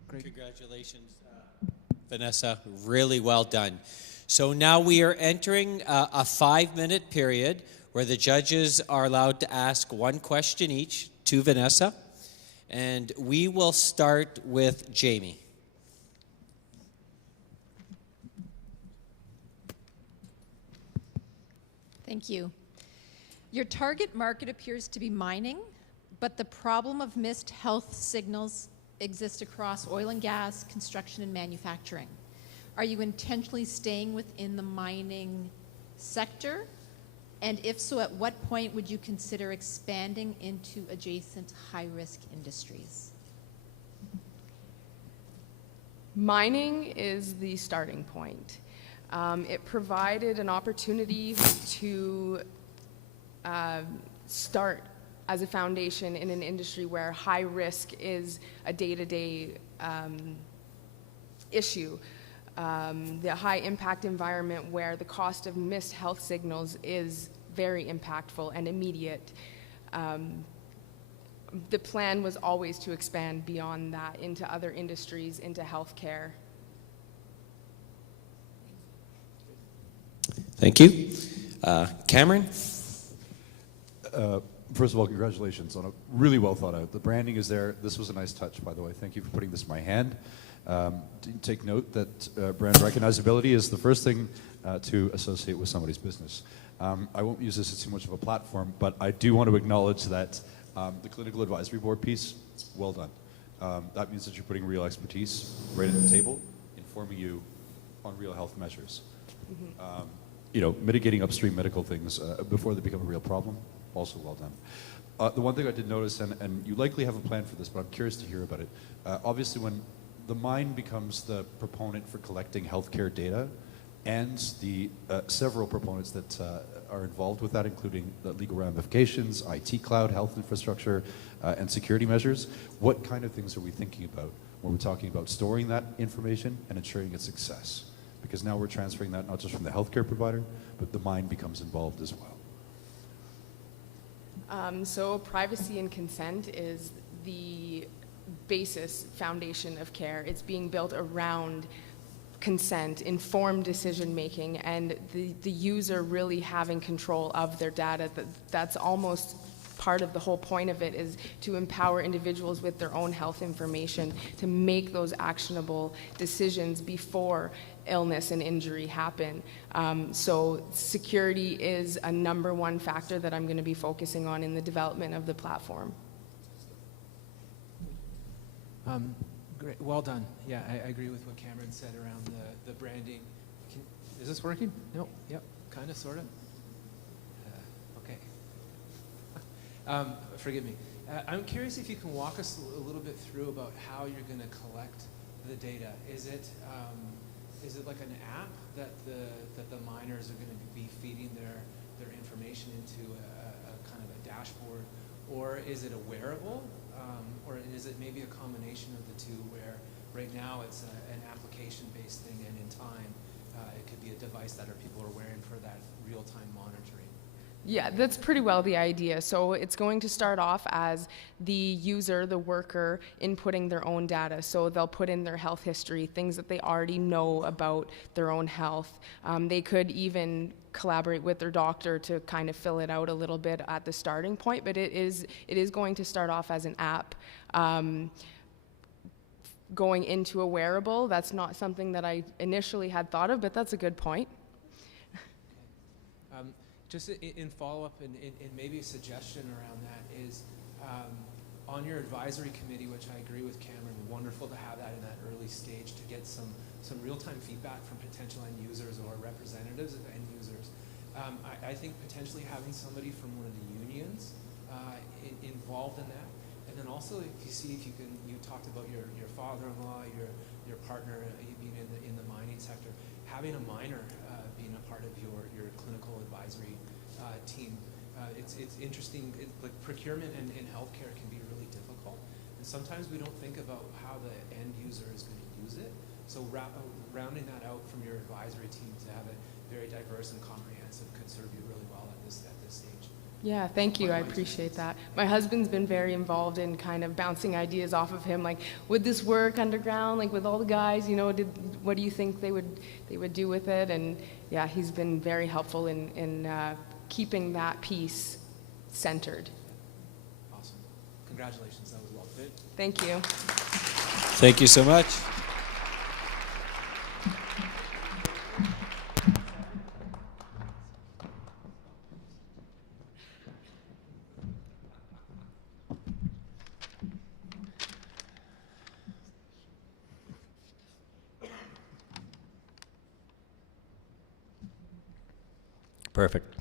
Great. Congratulations, Vanessa. Really well done. So now we are entering a 5-minute period where the judges are allowed to ask one question each to Vanessa. And we will start with Jamie. Thank you. Your target market appears to be mining, but the problem of missed health signals exists across oil and gas, construction, and manufacturing. Are you intentionally staying within the mining sector? And if so, at what point would you consider expanding into adjacent high-risk industries? Mining is the starting point. It provided an opportunity to start as a foundation in an industry where high risk is a day-to-day issue. The high impact environment where the cost of missed health signals is very impactful and immediate. The plan was always to expand beyond that into other industries, into healthcare. Thank you. Cameron? First of all, congratulations on a really well thought out. The branding is there. This was a nice touch, by the way. Thank you for putting this in my hand. Take note that brand recognizability is the first thing to associate with somebody's business. I won't use this as too much of a platform, but I do want to acknowledge that the clinical advisory board piece, well done. That means that you're putting real expertise right at the table, informing you on real health measures. Mitigating upstream medical things before they become a real problem, also well done. The one thing I did notice, and you likely have a plan for this, but I'm curious to hear about it. Obviously, when the mine becomes the proponent for collecting healthcare data, and the several proponents that are involved with that, including the legal ramifications, IT cloud, health infrastructure, and security measures, what kind of things are we thinking about when we're talking about storing that information and ensuring its success? Because now we're transferring that not just from the healthcare provider, but the mine becomes involved as well. So privacy and consent is the basis foundation of care. It's being built around consent, informed decision making, and the user really having control of their data. That's almost part of the whole point of it, is to empower individuals with their own health information to make those actionable decisions before illness and injury happen. So security is a #1 factor that I'm going to be focusing on in the development of the platform. Great, well done. Yeah, I agree with what Cameron said around the branding. Is this working? No, yep, kind of, sort of. Okay. Forgive me. I'm curious if you can walk us a little bit through about how you're going to collect the data. Is it like an app that the miners are going to be feeding their information into a kind of a dashboard, or is it a wearable? Or is it maybe a combination of the two, where right now it's an application-based thing, and in time it could be a device that people are wearing for that real-time monitoring? Yeah, that's pretty well the idea. So it's going to start off as the user, the worker, inputting their own data. So they'll put in their health history, things that they already know about their own health. They could even collaborate with their doctor to kind of fill it out a little bit at the starting point, but it is going to start off as an app. Going into a wearable, that's not something that I initially had thought of, but that's a good point. Just in follow-up and maybe a suggestion around that is, on your advisory committee, which I agree with Cameron, wonderful to have that in that early stage to get some real-time feedback from potential end users or representatives of end users. I think potentially having somebody from one of the unions involved in that, and then also you talked about your father-in-law, your partner being in the mining sector, having a miner being a part of your clinical advisory team. It's interesting. Like procurement in healthcare can be really difficult, and sometimes we don't think about how the end user is going to use it. So rounding that out from your advisory team to have it very diverse and comprehensive could serve you really well at this stage. Yeah, thank you. I appreciate that. My husband's been very involved in kind of bouncing ideas off of him, like, would this work underground, like with all the guys, what do you think they would do with it? And yeah, he's been very helpful in keeping that piece centered. Awesome. Congratulations. That was well fit. Thank you. Thank you so much. Perfect.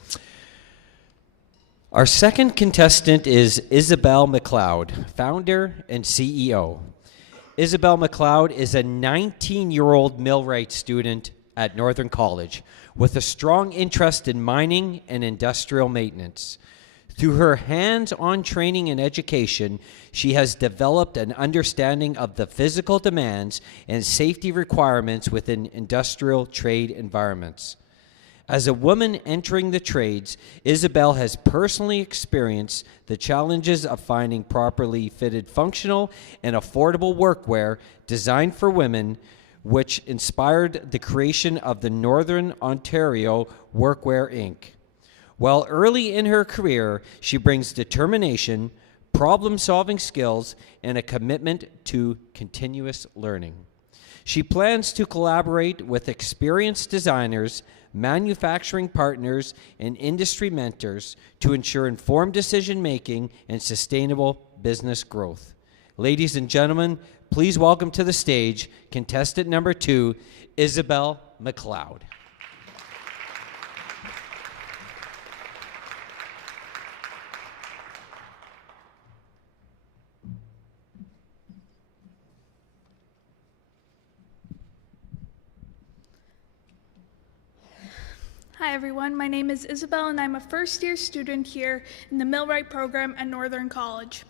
Our second contestant is Isabel McLeod, founder and CEO. Isabel McLeod is a 19-year-old millwright student at Northern College with a strong interest in mining and industrial maintenance. Through her hands-on training and education, she has developed an understanding of the physical demands and safety requirements within industrial trade environments. As a woman entering the trades, Isabel has personally experienced the challenges of finding properly fitted, functional, and affordable workwear designed for women, which inspired the creation of the Northern Ontario Workwear Inc. While early in her career, she brings determination, problem-solving skills, and a commitment to continuous learning. She plans to collaborate with experienced designers, manufacturing partners, and industry mentors to ensure informed decision-making and sustainable business growth. Ladies and gentlemen, please welcome to the stage contestant number 2, Isabel McLeod. Hi everyone, my name is Isabel and I'm a first-year student here in the Millwright program at Northern College.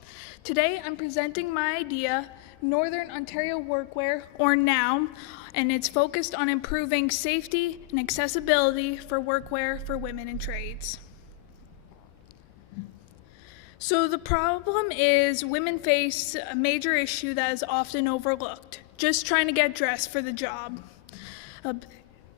Today I'm presenting my idea, Northern Ontario Workwear, or NOW, and it's focused on improving safety and accessibility for workwear for women in trades. So the problem is women face a major issue that is often overlooked, just trying to get dressed for the job.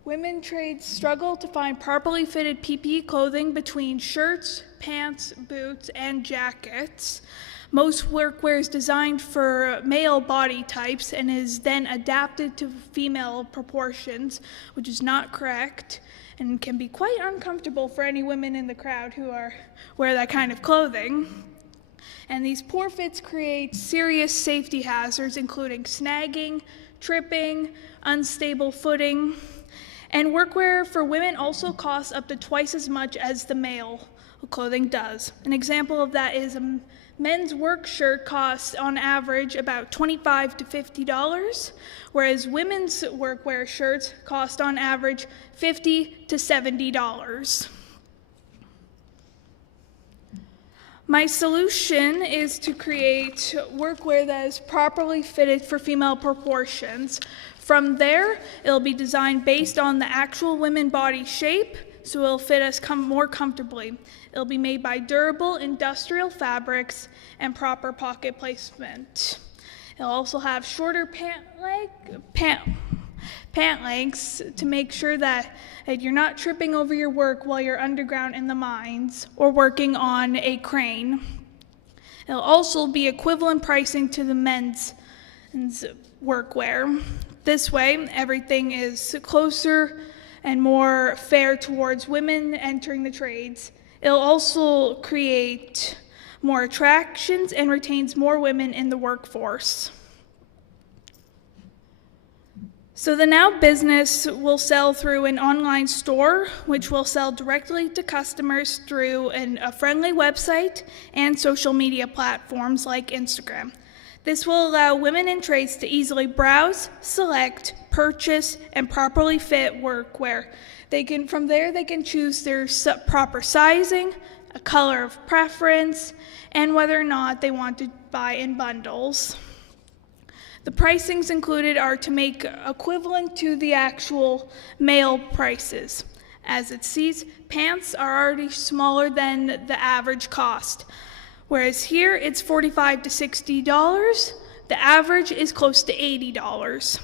Women trades struggle to find properly fitted PPE clothing between shirts, pants, boots, and jackets. Most workwear is designed for male body types and is then adapted to female proportions, which is not correct and can be quite uncomfortable for any women in the crowd who wear that kind of clothing. And these poor fits create serious safety hazards, including snagging, tripping, unstable footing. And workwear for women also costs up to twice as much as the male clothing does. An example of that is a men's work shirt costs on average about $25 to $50, whereas women's workwear shirts cost on average $50 to $70. My solution is to create workwear that is properly fitted for female proportions. From there, it'll be designed based on the actual women body shape, so it'll fit us more comfortably. It'll be made by durable industrial fabrics and proper pocket placement. It'll also have shorter pant lengths to make sure that you're not tripping over your work while you're underground in the mines or working on a crane. It'll also be equivalent pricing to the men's workwear. This way, everything is closer and more fair towards women entering the trades. It'll also create more attractions and retains more women in the workforce. So the Now business will sell through an online store, which will sell directly to customers through a friendly website and social media platforms like Instagram. This will allow women in trades to easily browse, select, purchase, and properly fit workwear. From there, they can choose their proper sizing, a color of preference, and whether or not they want to buy in bundles. The pricings included are to make equivalent to the actual male prices. As it sees, pants are already smaller than the average cost. Whereas here it's $45 to $60, the average is close to $80.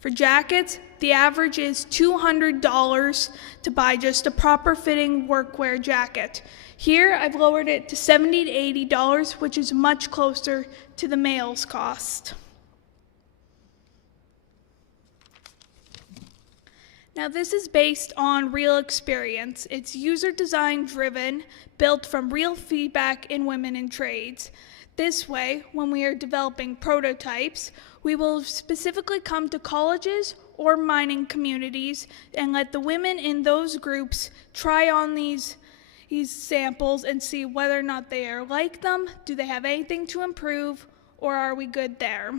For jackets, the average is $200 to buy just a proper fitting workwear jacket. Here I've lowered it to $70 to $80, which is much closer to the male's cost. Now this is based on real experience. It's user design driven, built from real feedback in women in trades. This way, when we are developing prototypes, we will specifically come to colleges or mining communities and let the women in those groups try on these samples and see whether or not they are like them, do they have anything to improve, or are we good there?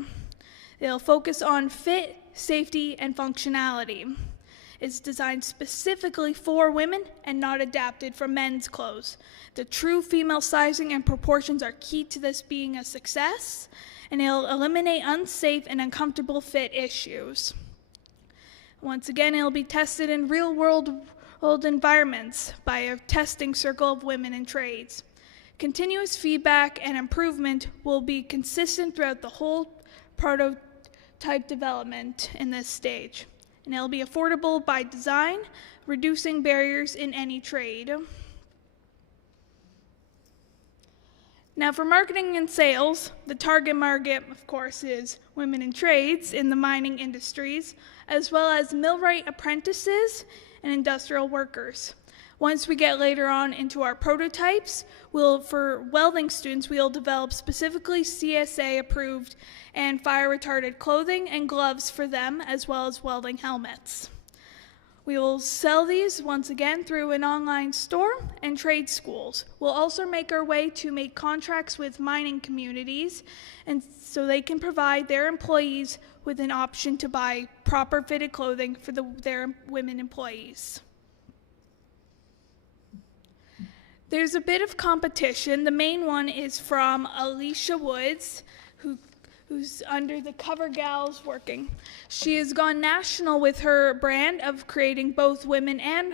It'll focus on fit, safety, and functionality. It's designed specifically for women and not adapted for men's clothes. The true female sizing and proportions are key to this being a success, and it'll eliminate unsafe and uncomfortable fit issues. Once again, it'll be tested in real-world environments by a testing circle of women in trades. Continuous feedback and improvement will be consistent throughout the whole prototype development in this stage. And it'll be affordable by design, reducing barriers in any trade. Now for marketing and sales, the target market, of course, is women in trades in the mining industries, as well as millwright apprentices and industrial workers. Once we get later on into our prototypes, for welding students, we'll develop specifically CSA approved and fire retardant clothing and gloves for them, as well as welding helmets. We will sell these once again through an online store and trade schools. We'll also make our way to make contracts with mining communities, and so they can provide their employees with an option to buy proper fitted clothing for their women employees. There's a bit of competition. The main one is from Alicia Woods, who's under the Cover Gals working. She has gone national with her brand of creating both women and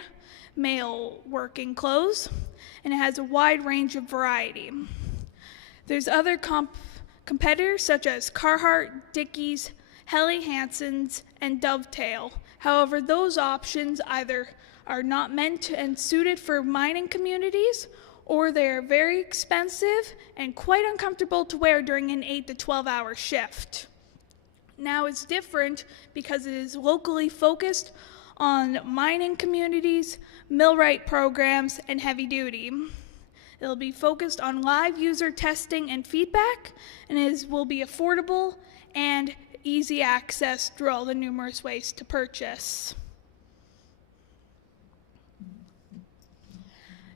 male working clothes, and it has a wide range of variety. There's other competitors such as Carhartt, Dickies, Helly Hansen's, and Dovetail. However, those options either are not meant and suited for mining communities, or they are very expensive and quite uncomfortable to wear during an 8 to 12-hour shift. Now it's different because it is locally focused on mining communities, millwright programs, and heavy duty. It'll be focused on live user testing and feedback, and will be affordable and easy access through all the numerous ways to purchase.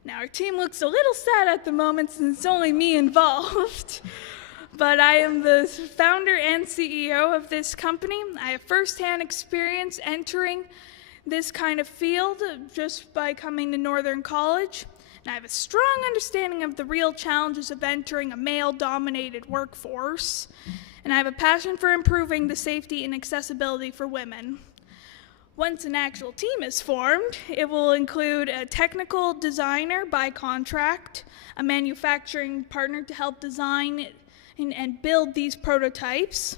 Now, our team looks a little sad at the moment since it's only me involved, but I am the founder and CEO of this company. I have firsthand experience entering this kind of field just by coming to Northern College, and I have a strong understanding of the real challenges of entering a male-dominated workforce, and I have a passion for improving the safety and accessibility for women. Once an actual team is formed, it will include a technical designer by contract, a manufacturing partner to help design and build these prototypes.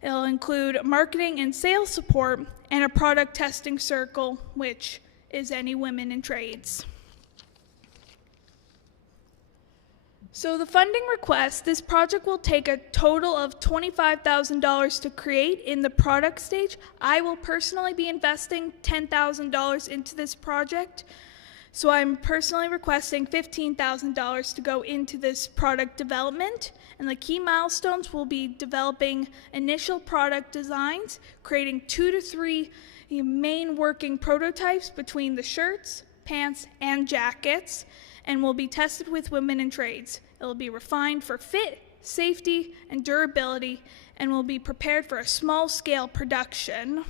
It'll include marketing and sales support, and a product testing circle, which is any women in trades. So the funding request, this project will take a total of $25,000 to create in the product stage. I will personally be investing $10,000 into this project. So I'm personally requesting $15,000 to go into this product development. And the key milestones will be developing initial product designs, creating 2 to 3 main working prototypes between the shirts, pants, and jackets, and will be tested with women in trades. It will be refined for fit, safety, and durability, and will be prepared for a small-scale production.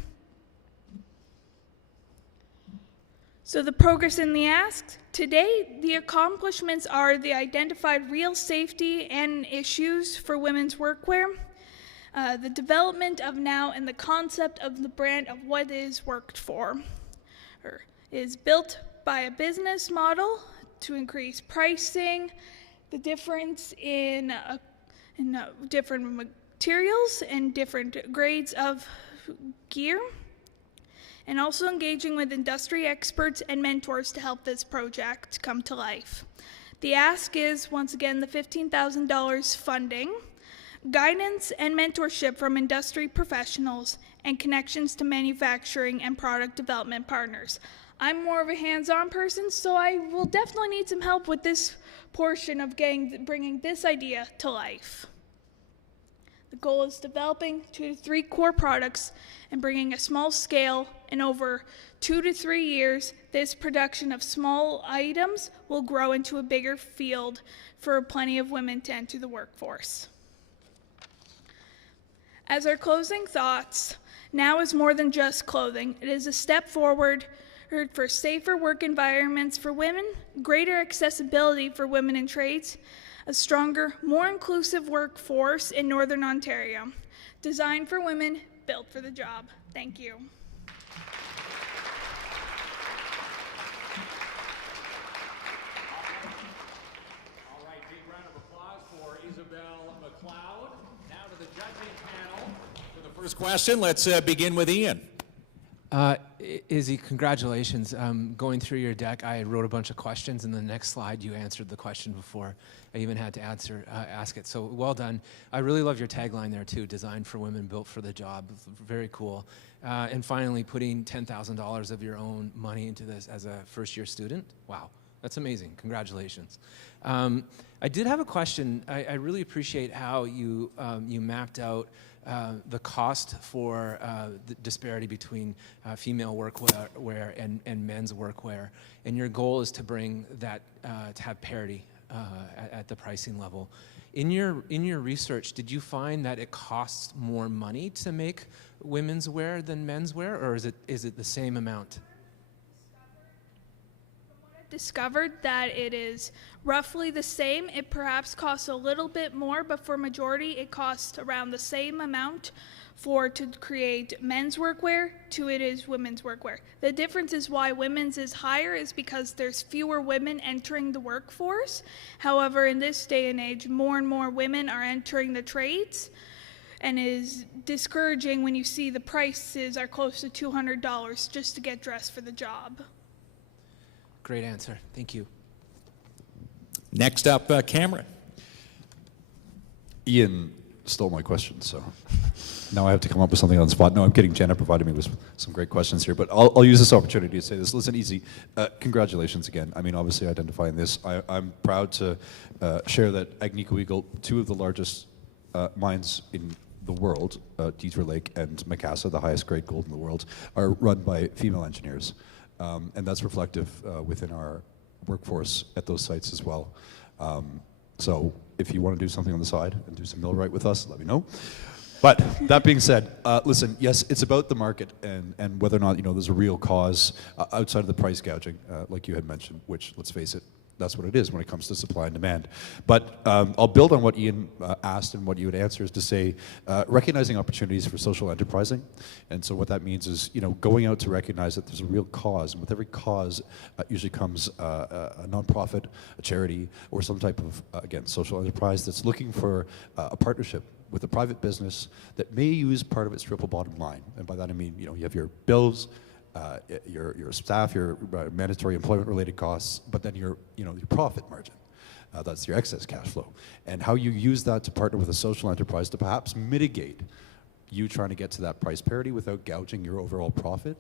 So the progress in the ask. Today, the accomplishments are the identified real safety and issues for women's workwear, the development of now and the concept of the brand of what is worked for. Is built by a business model to increase pricing, the difference in different materials and different grades of gear, and also engaging with industry experts and mentors to help this project come to life. The ask is, once again, the $15,000 funding, guidance and mentorship from industry professionals, and connections to manufacturing and product development partners. I'm more of a hands-on person, so I will definitely need some help with this portion of bringing this idea to life. The goal is developing 2 to 3 core products and bringing a small scale, and over 2 to 3 years, this production of small items will grow into a bigger field for plenty of women to enter the workforce. As our closing thoughts, now is more than just clothing. It is a step forward for safer work environments for women, greater accessibility for women in trades, a stronger, more inclusive workforce in Northern Ontario. Designed for women, built for the job. Thank you. All right, big round of applause for Isabel McLeod. Now to the judging panel. For the first question, let's begin with Ian. Izzy, congratulations. Going through your deck, I wrote a bunch of questions, and the next slide you answered the question before I even had to ask it. So well done. I really love your tagline there too, designed for women, built for the job. Very cool. And finally, putting $10,000 of your own money into this as a first-year student. Wow, that's amazing. Congratulations. I did have a question. I really appreciate how you mapped out the cost for the disparity between female workwear and men's workwear, and your goal is to bring that to have parity at the pricing level. In your research, did you find that it costs more money to make women's wear than men's wear, or is it the same amount? Discovered that it is roughly the same. It perhaps costs a little bit more, but for majority it costs around the same amount to create men's workwear to it is women's workwear. The difference is why women's is higher is because there's fewer women entering the workforce. However, in this day and age, more and more women are entering the trades, and it is discouraging when you see the prices are close to $200 just to get dressed for the job. Great answer. Thank you. Next up, Cameron. Ian stole my question, so now I have to come up with something on the spot. No, I'm kidding. Jenna provided me with some great questions here, but I'll use this opportunity to say this. Listen, Easy, congratulations again. I mean, obviously identifying this, I'm proud to share that Agnico Eagle, two of the largest mines in the world, Detour Lake and Macassa, the highest grade gold in the world, are run by female engineers. And that's reflective within our workforce at those sites as well. So if you want to do something on the side and do some millwright with us, let me know. But that being said, listen, yes, it's about the market and whether or not there's a real cause outside of the price gouging, like you had mentioned, which, let's face it, that's what it is when it comes to supply and demand. But I'll build on what Ian asked and what you would answer is to say, recognizing opportunities for social enterprising. And so what that means is, going out to recognize that there's a real cause. And with every cause usually comes a nonprofit, a charity, or some type of, again, social enterprise that's looking for a partnership with a private business that may use part of its triple bottom line. And by that I mean, you have your bills, your staff, your mandatory employment-related costs, but then your profit margin. That's your excess cash flow. And how you use that to partner with a social enterprise to perhaps mitigate you trying to get to that price parity without gouging your overall profit.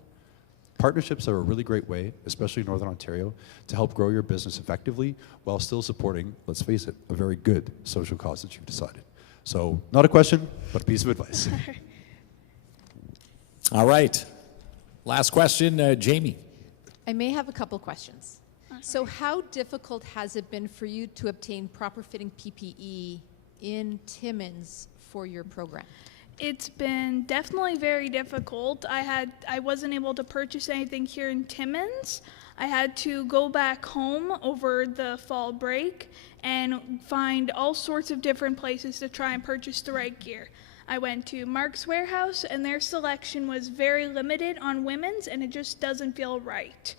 Partnerships are a really great way, especially in Northern Ontario, to help grow your business effectively while still supporting, let's face it, a very good social cause that you've decided. So, not a question, but a piece of advice. All right. Last question, Jamie. I may have a couple questions. So how difficult has it been for you to obtain proper fitting PPE in Timmins for your program? It's been definitely very difficult. I wasn't able to purchase anything here in Timmins. I had to go back home over the fall break and find all sorts of different places to try and purchase the right gear. I went to Mark's Warehouse, and their selection was very limited on women's, and it just doesn't feel right.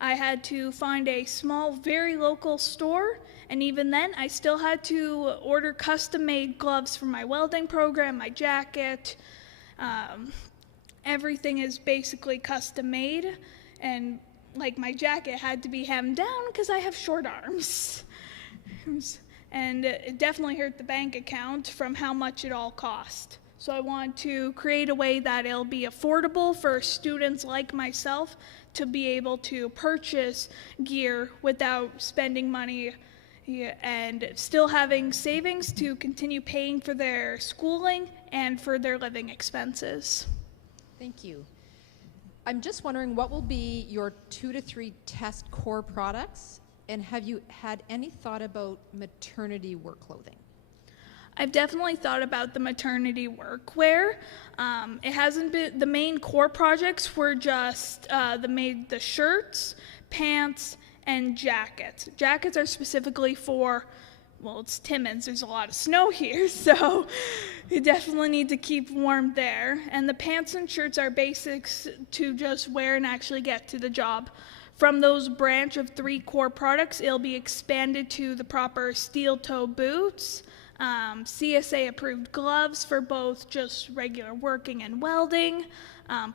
I had to find a small, very local store, and even then, I still had to order custom-made gloves for my welding program, my jacket. Everything is basically custom-made, and like my jacket had to be hemmed down because I have short arms. And it definitely hurt the bank account from how much it all cost. So I want to create a way that it'll be affordable for students like myself to be able to purchase gear without spending money and still having savings to continue paying for their schooling and for their living expenses. Thank you. I'm just wondering, what will be your 2 to 3 test core products? And have you had any thought about maternity work clothing? I've definitely thought about the maternity workwear. It hasn't been, the main core projects were just the shirts, pants, and jackets. Jackets are specifically for, well, it's Timmins, there's a lot of snow here, so you definitely need to keep warm there. And the pants and shirts are basics to just wear and actually get to the job. From those branch of 3 core products, it'll be expanded to the proper steel toe boots, CSA approved gloves for both just regular working and welding,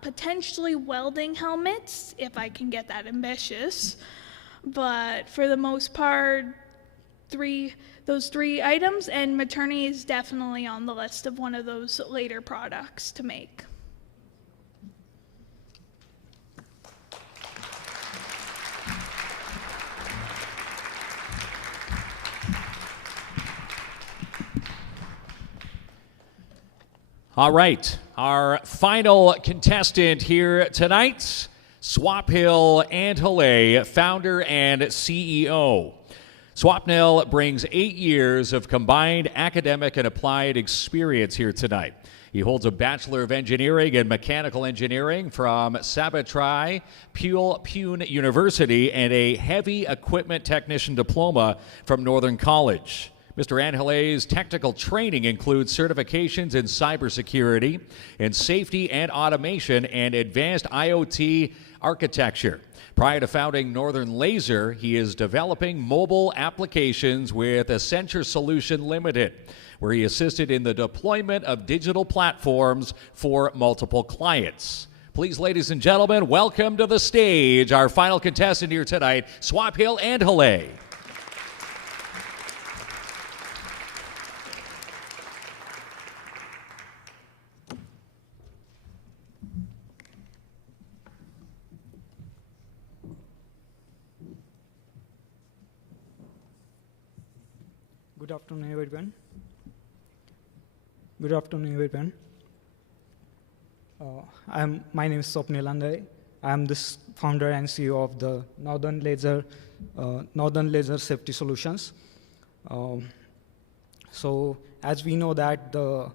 potentially welding helmets, if I can get that ambitious. But for the most part, those 3 items, and maternity is definitely on the list of one of those later products to make. All right, our final contestant here tonight, Swapnil Andhale, founder and CEO. Swapnil brings 8 years of combined academic and applied experience here tonight. He holds a Bachelor of Engineering in Mechanical Engineering from Sabatrai Pune University and a Heavy Equipment Technician Diploma from Northern College. Mr. Andhale's technical training includes certifications in cybersecurity, in safety and automation, and advanced IoT architecture. Prior to founding Northern Laser, he is developing mobile applications with Accenture Solution Limited, where he assisted in the deployment of digital platforms for multiple clients. Please, ladies and gentlemen, welcome to the stage our final contestant here tonight, Swapnil Andhale. Good afternoon, everyone. Good afternoon, everyone. My name is Swapnil Andhale. I am the founder and CEO of the Northern Laser Safety Solutions. So, as we know that the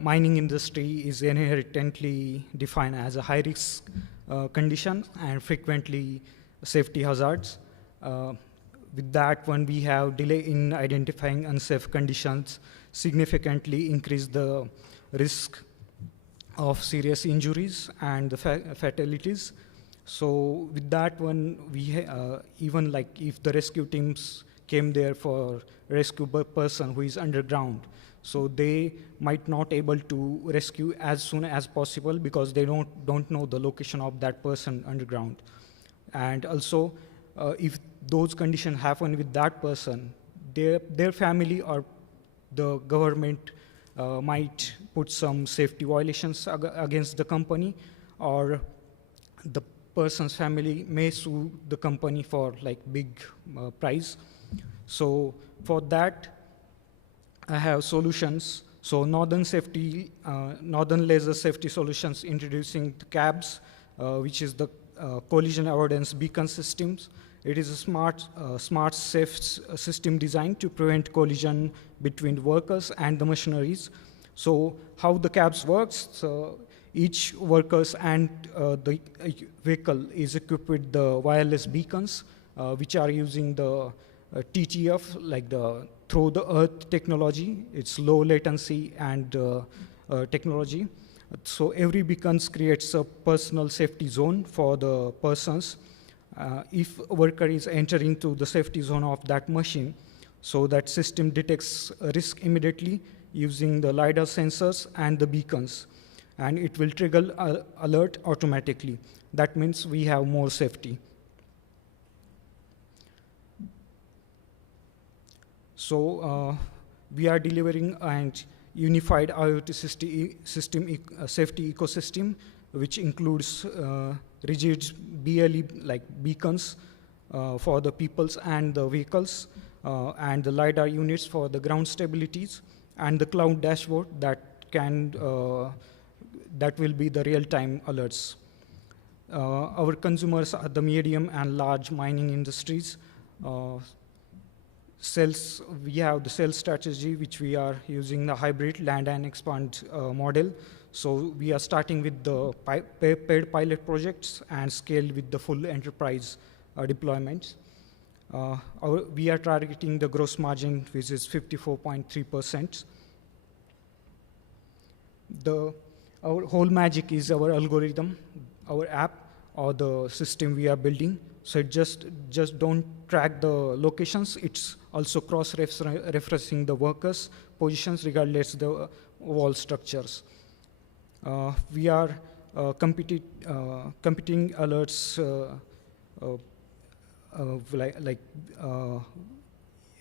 mining industry is inherently defined as a high-risk condition and frequently safety hazards. With that, when we have delay in identifying unsafe conditions, significantly increase the risk of serious injuries and the fatalities. So with that one, we even like if the rescue teams came there for rescue person who is underground, so they might not able to rescue as soon as possible because they don't know the location of that person underground. And also, if those conditions happen with that person, their family or the government might put some safety violations against the company, or the person's family may sue the company for like big price. So for that, I have solutions. So Northern Laser Safety Solutions introducing the CABS, which is the collision avoidance beacon systems. It is a smart, safe system designed to prevent collision between workers and the machineries. So how the CABS works, so each workers and the vehicle is equipped with the wireless beacons, which are using the TTF, like the through the earth technology. It's low latency and technology. So every beacon creates a personal safety zone for the persons. If a worker is entering to the safety zone of that machine, so that system detects a risk immediately using the LiDAR sensors and the beacons, and it will trigger alert automatically. That means we have more safety. So we are delivering a unified IoT safety ecosystem, which includes rigid BLE like beacons for the peoples and the vehicles, and the LiDAR units for the ground stabilities, and the cloud dashboard that will be the real-time alerts. Our consumers are the medium and large mining industries. sales, we have the sales strategy, which we are using the hybrid land and expand model. So we are starting with the paid pilot projects and scale with the full enterprise deployments. We are targeting the gross margin, which is 54.3%. Our whole magic is our algorithm, our app, or the system we are building. So it just don't track the locations. It's also cross-referencing the workers' positions regardless the wall structures. We are competing alerts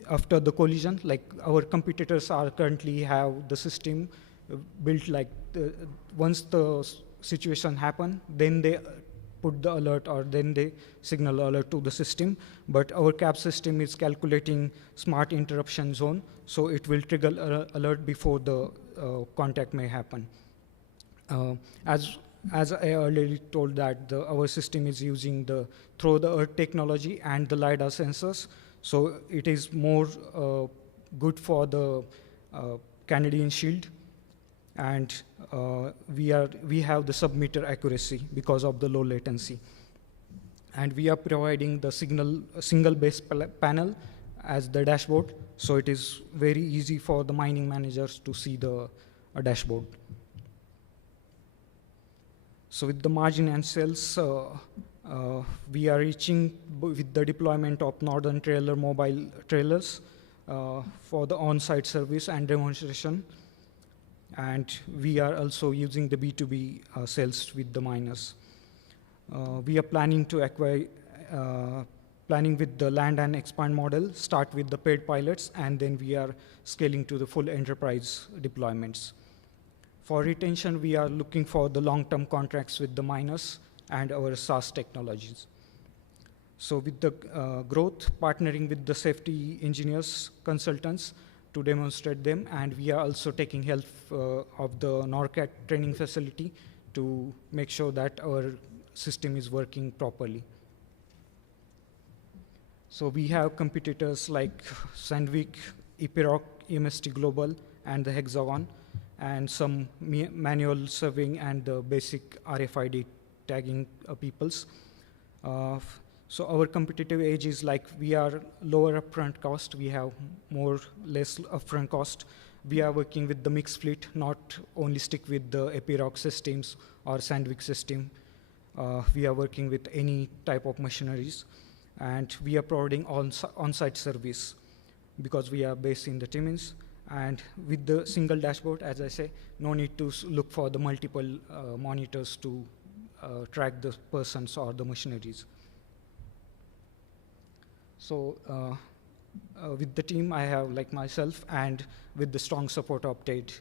after the collision. Like our competitors are currently have the system built like once the situation happen, then they put the alert or then they signal alert to the system. But our CAP system is calculating smart interruption zone, so it will trigger alert before the contact may happen. As I already told that our system is using the through the earth technology and the LiDAR sensors, so it is more good for the Canadian Shield, and we have the sub-meter accuracy because of the low latency. And we are providing the single base panel as the dashboard, so it is very easy for the mining managers to see the dashboard. So with the margin and sales, we are reaching with the deployment of Northern Trailer mobile trailers for the on-site service and demonstration. And we are also using the B2B sales with the miners. We are planning to acquire, planning with the land and expand model, start with the paid pilots, and then we are scaling to the full enterprise deployments. For retention, we are looking for the long-term contracts with the miners and our SaaS technologies. So with the growth, partnering with the safety engineers, consultants, to demonstrate them, and we are also taking help of the NORCAT training facility to make sure that our system is working properly. So we have competitors like Sandvik, Epiroc, MST Global, and the Hexagon, and some manual surveying and the basic RFID tagging peoples. So our competitive edge is like we are lower upfront cost, we have less upfront cost. We are working with the mixed fleet, not only stick with the Epiroc systems or Sandvik system. We are working with any type of machineries, and we are providing on-site service because we are based in the Timmins. And with the single dashboard, as I say, no need to look for the multiple monitors to track the persons or the machineries. So with the team, I have like myself, and with the strong support of TED.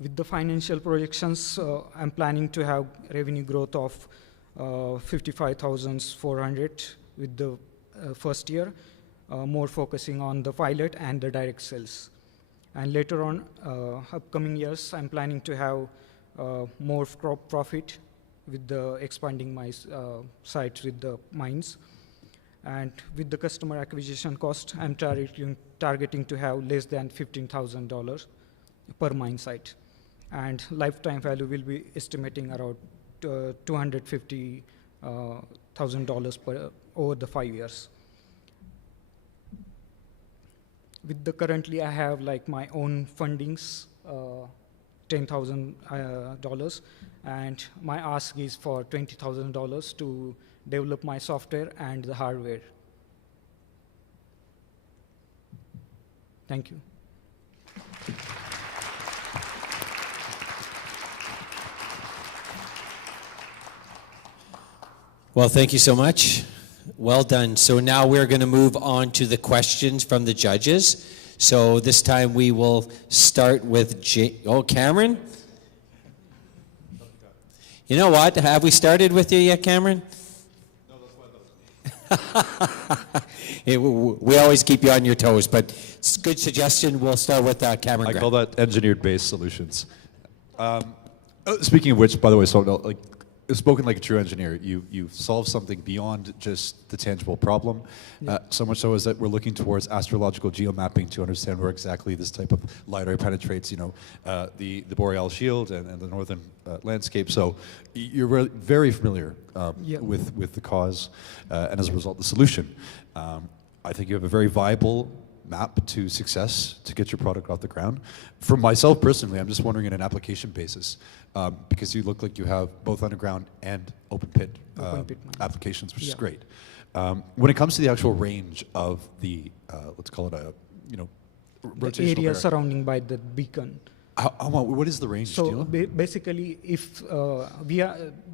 With the financial projections, I'm planning to have revenue growth of 55,400 with the first year, more focusing on the pilot and the direct sales. And later on, upcoming years, I'm planning to have more crop profit with the expanding my sites with the mines. And with the customer acquisition cost, I'm targeting to have less than $15,000 per mine site. And lifetime value will be estimating around $250,000 over the 5 years. With the currently, I have like my own fundings, $10,000, and my ask is for $20,000 to develop my software and the hardware. Thank you. Well, thank you so much. Well done. So now we're going to move on to the questions from the judges. So this time we will start with Cameron? You know what? Have we started with you yet, Cameron? No, that's why. We always keep you on your toes, but it's a good suggestion. We'll start with Cameron. I call that engineered-based solutions. Speaking of which, by the way, so like spoken like a true engineer. You've solved something beyond just the tangible problem. So much so is that we're looking towards astrological geomapping to understand where exactly this type of LiDAR penetrates, the boreal shield and the northern landscape. So you're very familiar with the cause and as a result the solution. I think you have a very viable map to success to get your product off the ground. For myself personally, I'm just wondering on an application basis, because you look like you have both underground and open pit applications, which is great. When it comes to the actual range of the, let's call it a, rotational area surrounding by the beacon. What is the range? So basically, if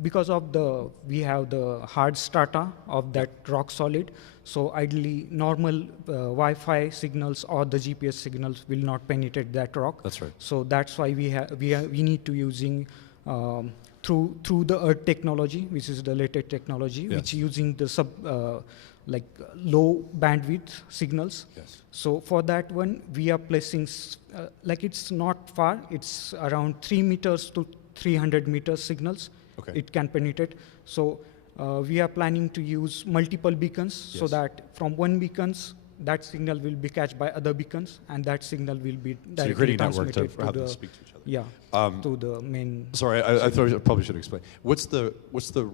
because of we have the hard strata of that rock solid, so ideally normal Wi-Fi signals or the GPS signals will not penetrate that rock. That's right. So that's why we need to using through the earth technology, which is the latest technology, which using the like low bandwidth signals. Yes. So for that one, we are placing, like it's not far, it's around 3 meters to 300 meters signals. Okay. It can penetrate. So we are planning to use multiple beacons so that from one beacons, that signal will be catched by other beacons, and that signal will be directly transmitted to the, speak to each other. to the main. Sorry, I thought I probably should explain. What's the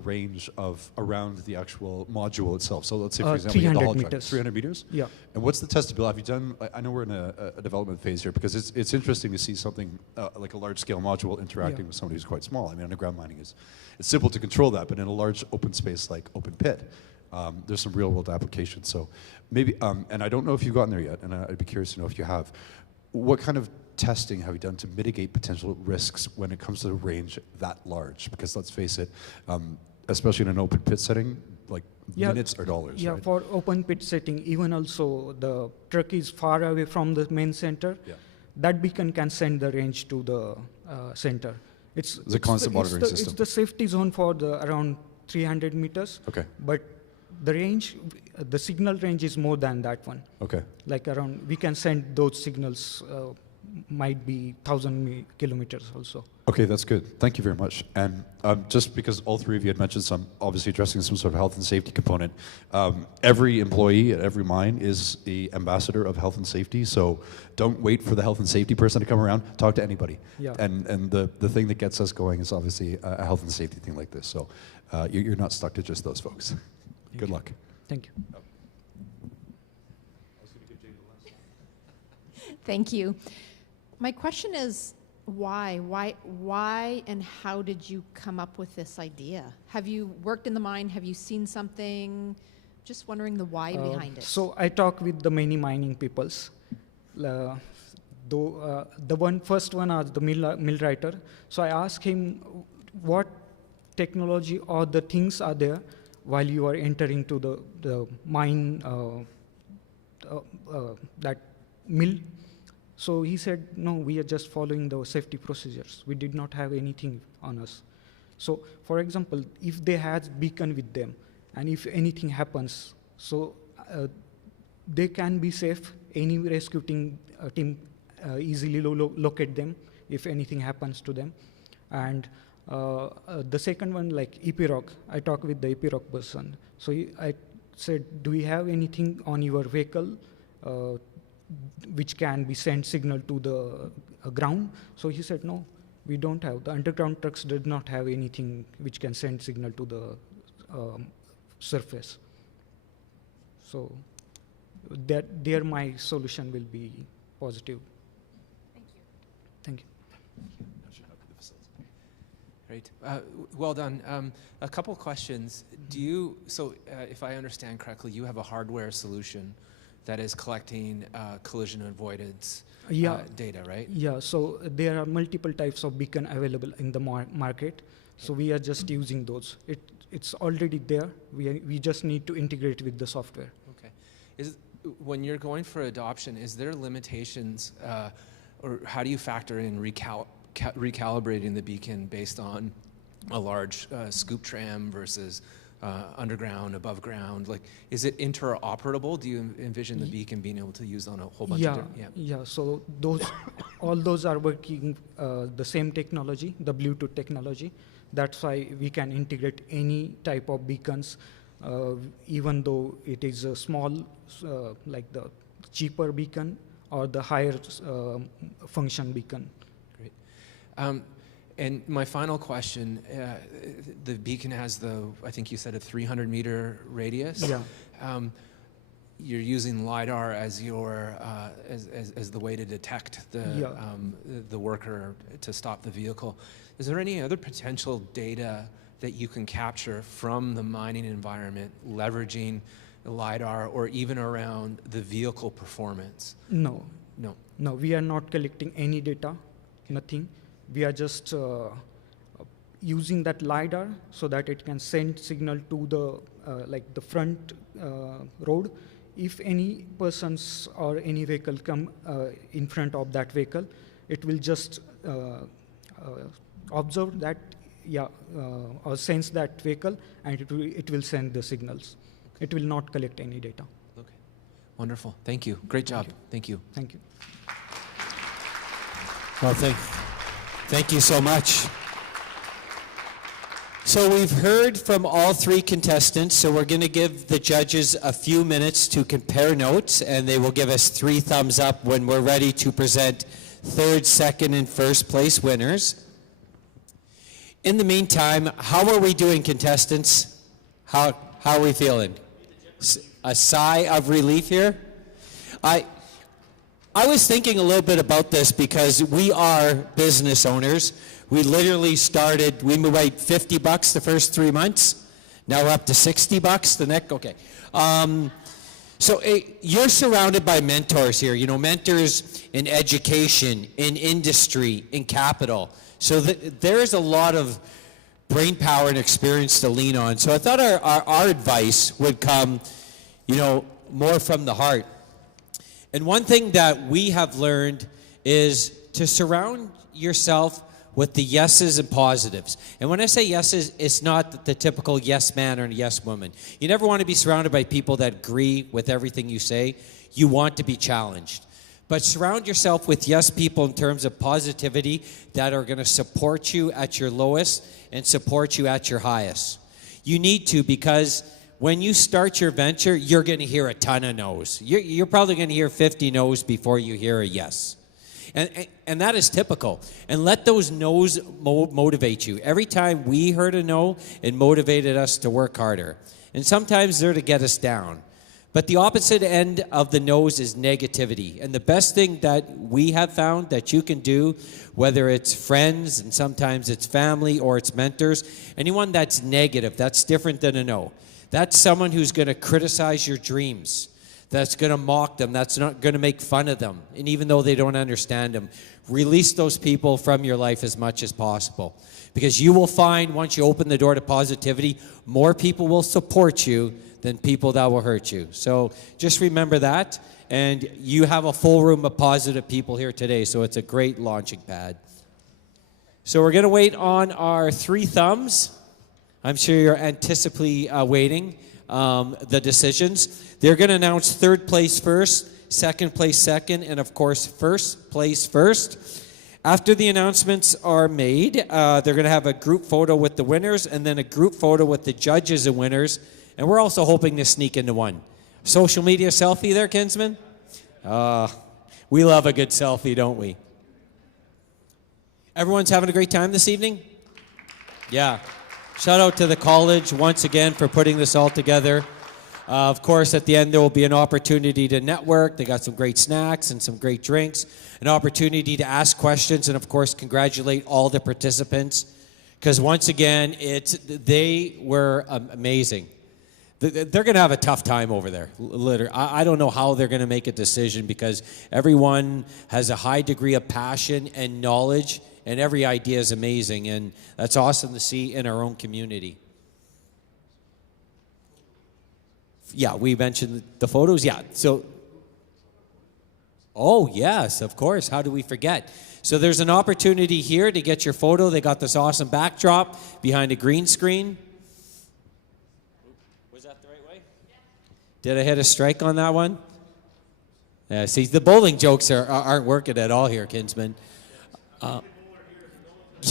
range of around the actual module itself? So let's say, for example, you have the 300 haul truck, meters. 300 meters? Yeah. And what's the testability? Have you done? I know we're in a development phase here because it's interesting to see something like a large scale module interacting with somebody who's quite small. I mean, underground mining it's simple to control that, but in a large open space like open pit, there's some real world applications. So maybe, and I don't know if you've gotten there yet, and I'd be curious to know if you have. What kind of testing have you done to mitigate potential risks when it comes to the range that large? Because let's face it, especially in an open pit setting, like minutes or dollars. Yeah, right? for open pit setting, even also the truck is far away from the main center. Yeah. That beacon can send the range to the center. It's a constant monitoring system. It's the safety zone for the around 300 meters. Okay. But the range, the signal range is more than that one. Okay. Like around, we can send those signals, might be 1,000 kilometers also. Okay, that's good. Thank you very much. And just because all three of you had mentioned some, obviously addressing some sort of health and safety component, every employee at every mine is the ambassador of health and safety. So don't wait for the health and safety person to come around. Talk to anybody. Yeah. And the thing that gets us going is obviously a health and safety thing like this. So you're not stuck to just those folks. Good luck. Thank you. Thank you. My question is, why and how did you come up with this idea? Have you worked in the mine? Have you seen something? Just wondering the why behind it. So I talk with the many mining peoples. The first one are the millwrighter. So I asked him what technology or the things are there while you are entering to the mine, that mill. So he said, no, we are just following the safety procedures. We did not have anything on us. So for example, if they had beacon with them, and if anything happens, so they can be safe. Any rescue team easily locate them if anything happens to them. And the second one, like EPROC, I talked with the EPROC person. So I said, do we have anything on your vehicle which can be sent signal to the ground? So he said, no, we don't have. The underground trucks did not have anything which can send signal to the surface. So there my solution will be positive. Thank you. Great. Well done. A couple questions. If I understand correctly, you have a hardware solution that is collecting collision avoidance data, right? Yeah, so there are multiple types of beacon available in the market. So we are just using those. It's already there. We just need to integrate with the software. Okay. When you're going for adoption, is there limitations, or how do you factor in recalibrating the beacon based on a large scoop tram versus underground, above ground? Like, is it interoperable? Do you envision the beacon being able to use on a whole bunch of different? Yeah. So all those are working the same technology, the Bluetooth technology. That's why we can integrate any type of beacons, even though it is a small, like the cheaper beacon or the higher function beacon. Great. And my final question, the beacon has I think you said a 300-meter radius. Yeah. You're using LiDAR as your as the way to detect the worker to stop the vehicle. Is there any other potential data that you can capture from the mining environment, leveraging the LiDAR, or even around the vehicle performance? No. No. No, we are not collecting any data, nothing. We are just using that LiDAR so that it can send signal to the like the front road. If any persons or any vehicle come in front of that vehicle, it will just observe that, or sense that vehicle, and it will send the signals. It will not collect any data. Okay. Wonderful. Thank you. Great job. Thank you. Thank you. Well, thank you so much. So we've heard from all three contestants, so we're going to give the judges a few minutes to compare notes, and they will give us 3 thumbs up when we're ready to present third, second, and first place winners. In the meantime, how are we doing, contestants? How are we feeling? A sigh of relief here? I was thinking a little bit about this because we are business owners. We literally started, we made $50 the first 3 months. Now we're up to $60 the next, okay. So you're surrounded by mentors here, you know, mentors in education, in industry, in capital. So there is a lot of brain power and experience to lean on. So I thought our advice would come, you know, more from the heart. And one thing that we have learned is to surround yourself with the yeses and positives. And when I say yeses, it's not the typical yes man or yes woman. You never want to be surrounded by people that agree with everything you say. You want to be challenged. But surround yourself with yes people in terms of positivity that are going to support you at your lowest and support you at your highest. You need to, because when you start your venture, you're going to hear a ton of no's. You're probably going to hear 50 no's before you hear a yes. And that is typical. And let those no's motivate you. Every time we heard a no, it motivated us to work harder. And sometimes they're to get us down. But the opposite end of the no's is negativity. And the best thing that we have found that you can do, whether it's friends and sometimes it's family or it's mentors, anyone that's negative, that's different than a no. That's someone who's going to criticize your dreams, that's going to mock them, that's not going to make fun of them. And even though they don't understand them, release those people from your life as much as possible. Because you will find once you open the door to positivity, more people will support you than people that will hurt you. So just remember that. And you have a full room of positive people here today, so it's a great launching pad. So we're going to wait on our 3 thumbs. I'm sure you're anticipating waiting the decisions. They're going to announce third place first, second place second, and of course first place first. After the announcements are made, they're going to have a group photo with the winners and then a group photo with the judges and winners. And we're also hoping to sneak into one. Social media selfie there, Kinsman? We love a good selfie, don't we? Everyone's having a great time this evening? Yeah. Shout out to the college once again for putting this all together. Of course, at the end, there will be an opportunity to network. They got some great snacks and some great drinks. An opportunity to ask questions and, of course, congratulate all the participants. Because once again, they were amazing. They're going to have a tough time over there. Literally. I don't know how they're going to make a decision because everyone has a high degree of passion and knowledge, and every idea is amazing, and that's awesome to see in our own community. Yeah, we mentioned the photos. Yeah, so, oh, yes, of course. How do we forget? So there's an opportunity here to get your photo. They got this awesome backdrop behind a green screen. Was that the right way? Did I hit a strike on that one? Yeah, see, the bowling jokes aren't working at all here, Kinsman.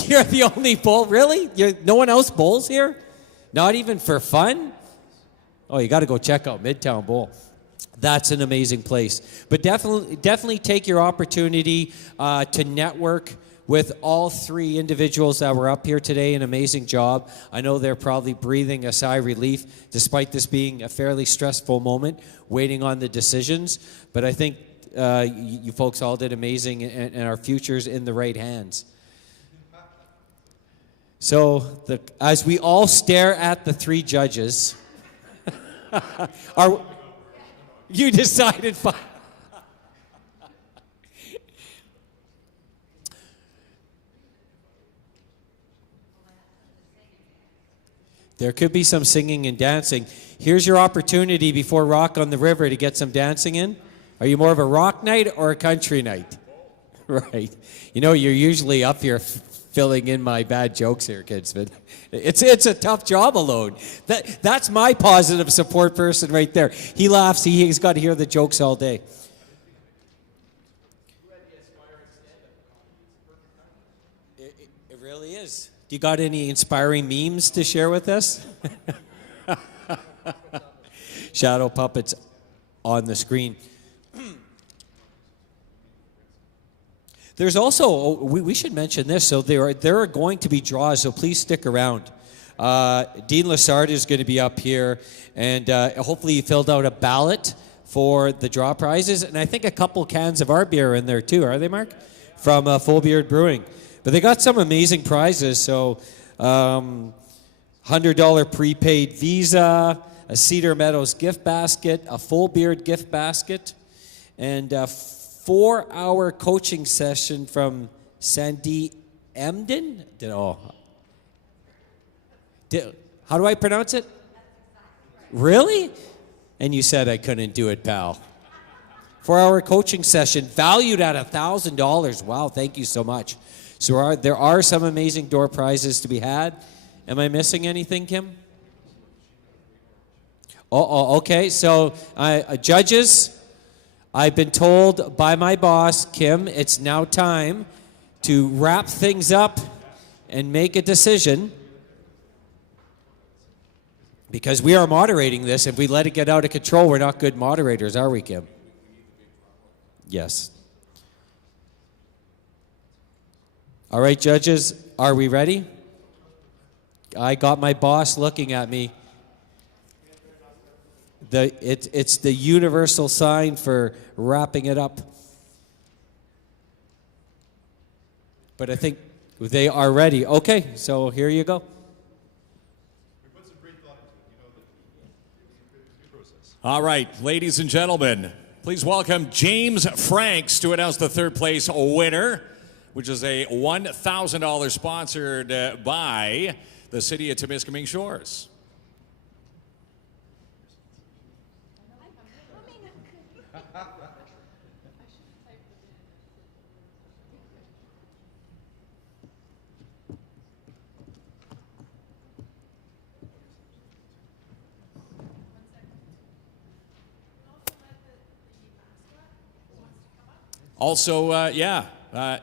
You're the only bowl? Really? No one else bowls here? Not even for fun? Oh, you got to go check out Midtown Bowl. That's an amazing place. But definitely take your opportunity to network with all three individuals that were up here today. An amazing job. I know they're probably breathing a sigh of relief, despite this being a fairly stressful moment, waiting on the decisions. But I think you folks all did amazing, and our future's in the right hands. So as we all stare at the three judges, you decided fine. There could be some singing and dancing. Here's your opportunity before Rock on the River to get some dancing in. Are you more of a rock night or a country night? Right. You know, you're usually up here filling in my bad jokes here, kids, but it's a tough job alone. That's my positive support person right there. He laughs. He's got to hear the jokes all day. It really is. Do you got any inspiring memes to share with us? Shadow puppets on the screen. There's also, we should mention this, so there are going to be draws, so please stick around. Dean Lassard is going to be up here, and hopefully you filled out a ballot for the draw prizes, and I think a couple cans of our beer are in there too, are they, Mark? From Full Beard Brewing. But they got some amazing prizes, so $100 prepaid Visa, a Cedar Meadows gift basket, a Full Beard gift basket, and a 4-hour coaching session from Sandy Emden. How do I pronounce it? Really? And you said I couldn't do it, pal. 4-hour coaching session valued at $1,000. Wow, thank you so much. So there are some amazing door prizes to be had. Am I missing anything, Kim? Okay. So judges, I've been told by my boss, Kim, it's now time to wrap things up and make a decision. Because we are moderating this. If we let it get out of control, we're not good moderators, are we, Kim? Yes. All right, judges, are we ready? I got my boss looking at me. It's the universal sign for wrapping it up. But I think they are ready. Okay, so here you go. All right, ladies and gentlemen, please welcome James Franks to announce the third place winner, which is a $1,000 sponsored by the City of Timiskaming Shores. Also,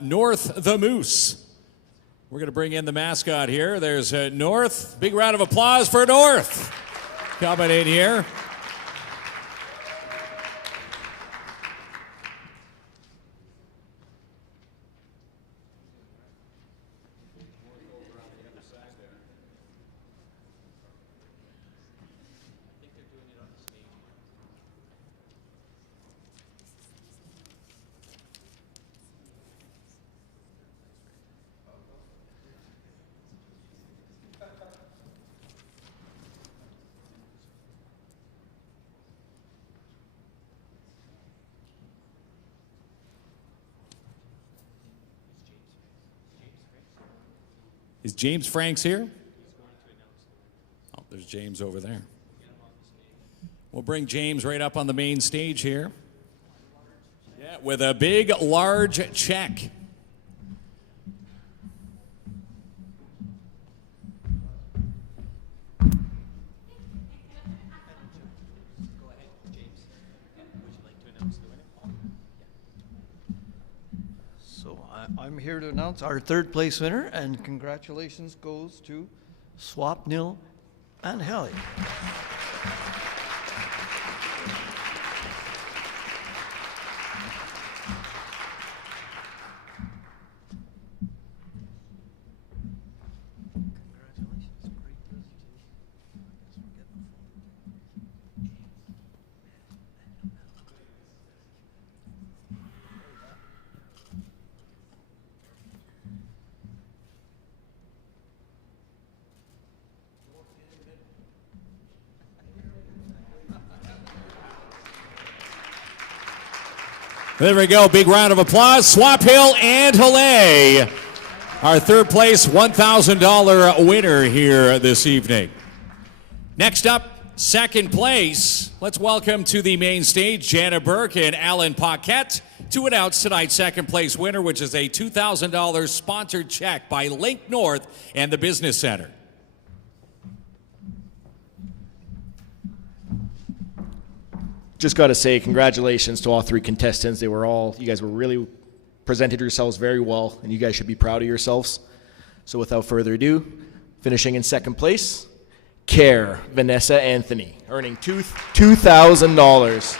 North the Moose. We're going to bring in the mascot here. There's North. Big round of applause for North coming in here. Is James Franks here? Oh, there's James over there. We'll bring James right up on the main stage here. Yeah, with a big, large check. I'm here to announce our third place winner, and congratulations goes to Swapnil and Helly. There we go. Big round of applause. Swap Hill and Halay, our third place $1,000 winner here this evening. Next up, second place. Let's welcome to the main stage Jana Burke and Alan Paquette to announce tonight's second place winner, which is a $2,000 sponsored check by Link North and the Business Center. Just got to say congratulations to all three contestants. You guys were really presented yourselves very well, and you guys should be proud of yourselves. So without further ado, finishing in second place, Care Vanessa Anthony, earning $2,000.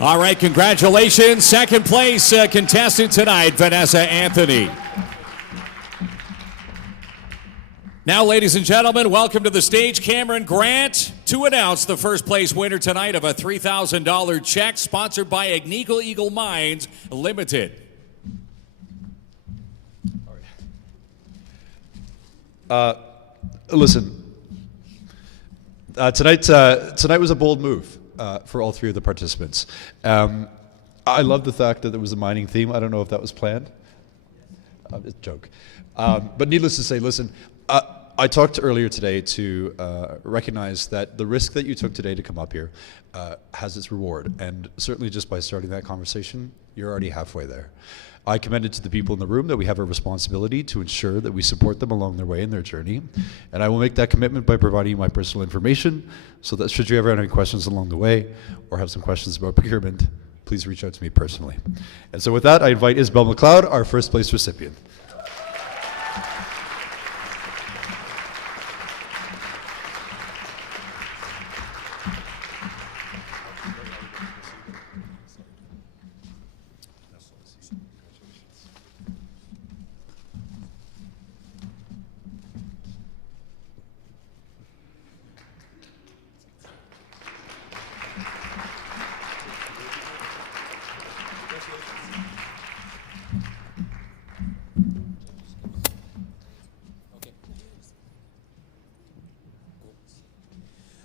All right, congratulations. Second place contestant tonight, Vanessa Anthony. Now, ladies and gentlemen, welcome to the stage Cameron Grant to announce the first place winner tonight of a $3,000 check sponsored by Agnico Eagle Mines Limited. Listen, tonight was a bold move for all three of the participants. I love the fact that there was a mining theme. I don't know if that was planned. It's a joke. But needless to say, listen, I talked earlier today to recognize that the risk that you took today to come up here has its reward. And certainly just by starting that conversation, you're already halfway there. I commended to the people in the room that we have a responsibility to ensure that we support them along their way in their journey. And I will make that commitment by providing you my personal information so that should you ever have any questions along the way or have some questions about procurement, please reach out to me personally. And so with that, I invite Isabel McLeod, our first place recipient.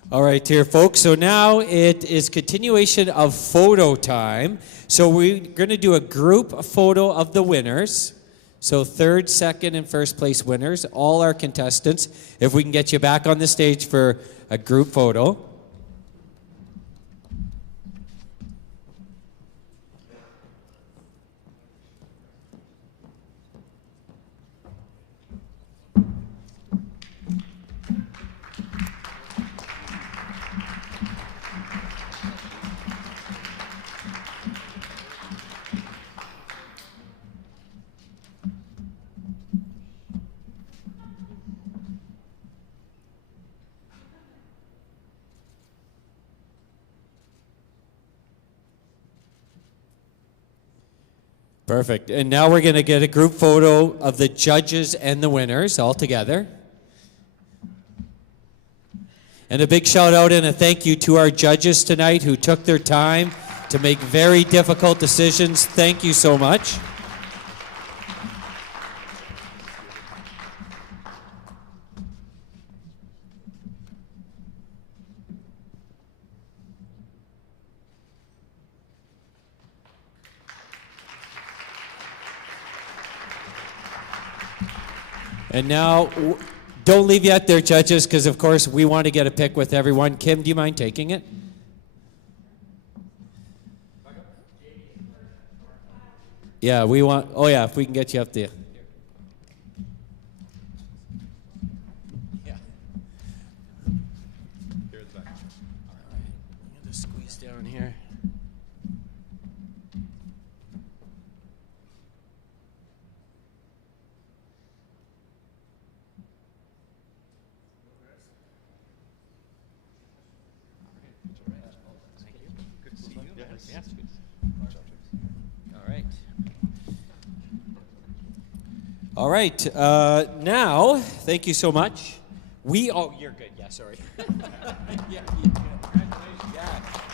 All right, dear folks, so now it is continuation of photo time. So we're going to do a group photo of the winners. So third, second, and first place winners, all our contestants. If we can get you back on the stage for a group photo. Perfect. And now we're going to get a group photo of the judges and the winners all together. And a big shout out and a thank you to our judges tonight who took their time to make very difficult decisions. Thank you so much. And now Don't leave yet there, judges, because of course we want to get a pic with everyone. Kim, do you mind taking it? Yeah, we want, oh yeah, if we can get you up there. Yeah. Here at the back. All right, I'm going to squeeze down here. All right. Now, thank you so much. Oh, you're good. Yeah, sorry. Yeah.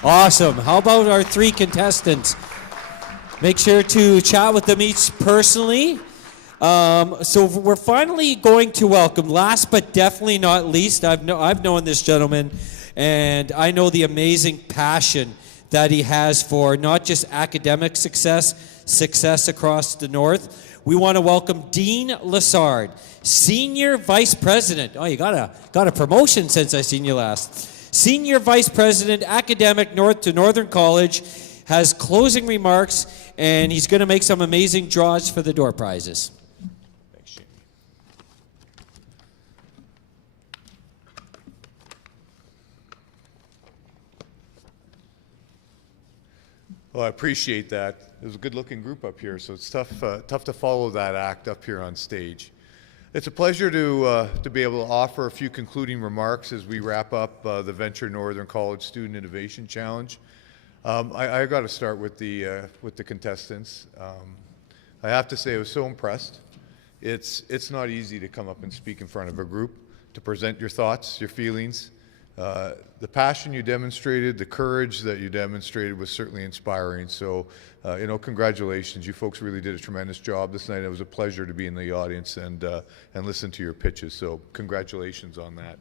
Awesome. How about our 3 contestants? Make sure to chat with them each personally. So we're finally going to welcome, last but definitely not least, I've known this gentleman, and I know the amazing passion that he has for not just academic success across the North. We want to welcome Dean Lessard, Senior Vice President. Oh, you got a promotion since I seen you last. Senior Vice President, Academic North to Northern College, has closing remarks, and he's going to make some amazing draws for the door prizes. Thanks, Jamie. Well, I appreciate that. There's a good-looking group up here, so it's tough to follow that act up here on stage. It's a pleasure to be able to offer a few concluding remarks as we wrap up the Venture Northern College Student Innovation Challenge. I got to start with the contestants. I have to say I was so impressed. It's not easy to come up and speak in front of a group, to present your thoughts, your feelings. The passion you demonstrated, the courage that you demonstrated was certainly inspiring. So, congratulations. You folks really did a tremendous job this night. It was a pleasure to be in the audience and listen to your pitches. So, congratulations on that.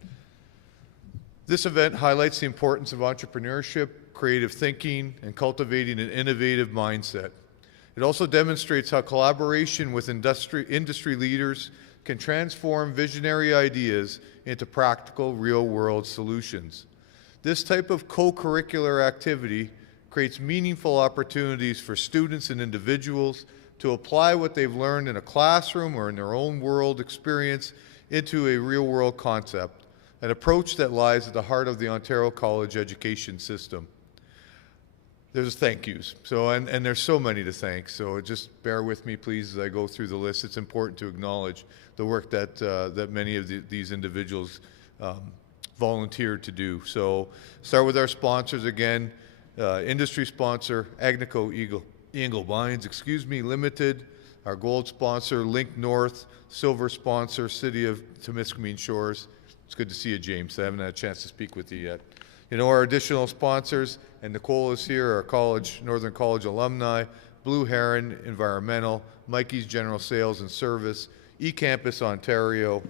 This event highlights the importance of entrepreneurship, creative thinking, and cultivating an innovative mindset. It also demonstrates how collaboration with industry leaders can transform visionary ideas into practical, real-world solutions. This type of co-curricular activity creates meaningful opportunities for students and individuals to apply what they've learned in a classroom or in their own world experience into a real-world concept, an approach that lies at the heart of the Ontario college education system. There's thank yous, and there's so many to thank, so just bear with me, please, as I go through the list. It's important to acknowledge the work that many of these individuals volunteered to do. So start with our sponsors again. Industry sponsor, Agnico Eagle Mines, Limited. Our gold sponsor, Link North. Silver sponsor, City of Timmins Shores. It's good to see you, James. I haven't had a chance to speak with you yet. Our additional sponsors, and Nicole is here, our Northern College alumni, Blue Heron Environmental, Mikey's General Sales and Service, eCampus Ontario,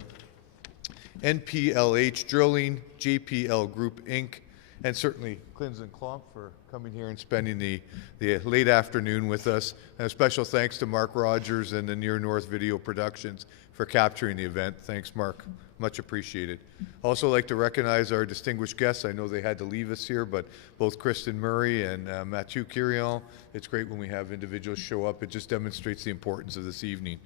NPLH Drilling, JPL Group Inc., and certainly Klins and Klomp for coming here and spending the late afternoon with us. And a special thanks to Mark Rogers and the Near North Video Productions for capturing the event. Thanks, Mark. Much appreciated. Also like to recognize our distinguished guests. I know they had to leave us here, but both Kristen Murray and Mathieu Quirion. It's great when we have individuals show up. It just demonstrates the importance of this evening.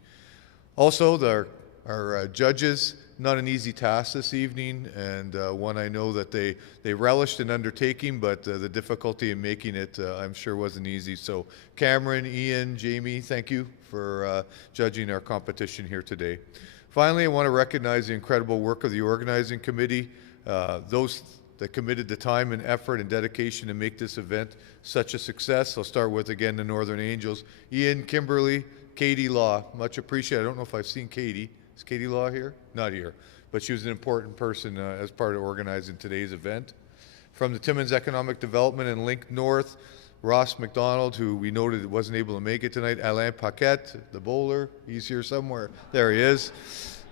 Also, our judges, not an easy task this evening, and one I know that they relished in undertaking, but the difficulty in making it, I'm sure, wasn't easy. So Cameron, Ian, Jamie, thank you for judging our competition here today. Finally, I want to recognize the incredible work of the organizing committee, those that committed the time and effort and dedication to make this event such a success. I'll start with, again, the Northern Angels. Ian, Kimberly, Katie Law, much appreciated. I don't know if I've seen Katie. Is Katie Law here? Not here. But she was an important person as part of organizing today's event. From the Timmins Economic Development and Link North, Ross McDonald, who we noted wasn't able to make it tonight, Alain Paquette, the bowler, he's here somewhere. There he is.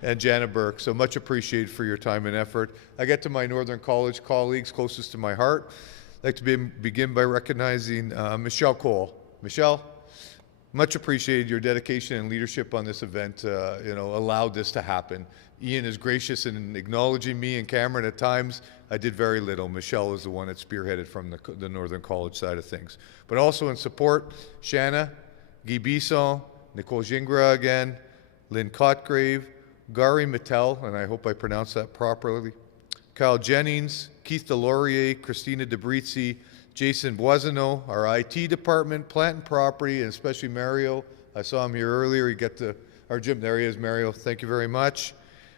And Jana Burke. So much appreciated for your time and effort. I get to my Northern College colleagues closest to my heart. I'd like to begin by recognizing Michelle Cole. Michelle, Much appreciated your dedication and leadership on this event, allowed this to happen. Ian is gracious in acknowledging me, and Cameron at times I did very little. Michelle is the one that spearheaded from the Northern College side of things. But also in support, Shanna, Guy Bisson, Nicole Gingras again, Lynn Cotgrave, Gary Mattel, and I hope I pronounced that properly, Kyle Jennings, Keith Delorier, Christina DeBrizzi, Jason Boisonneau, our IT department, plant and property, and especially Mario. I saw him here earlier. He got to our gym. There he is, Mario. Thank you very much.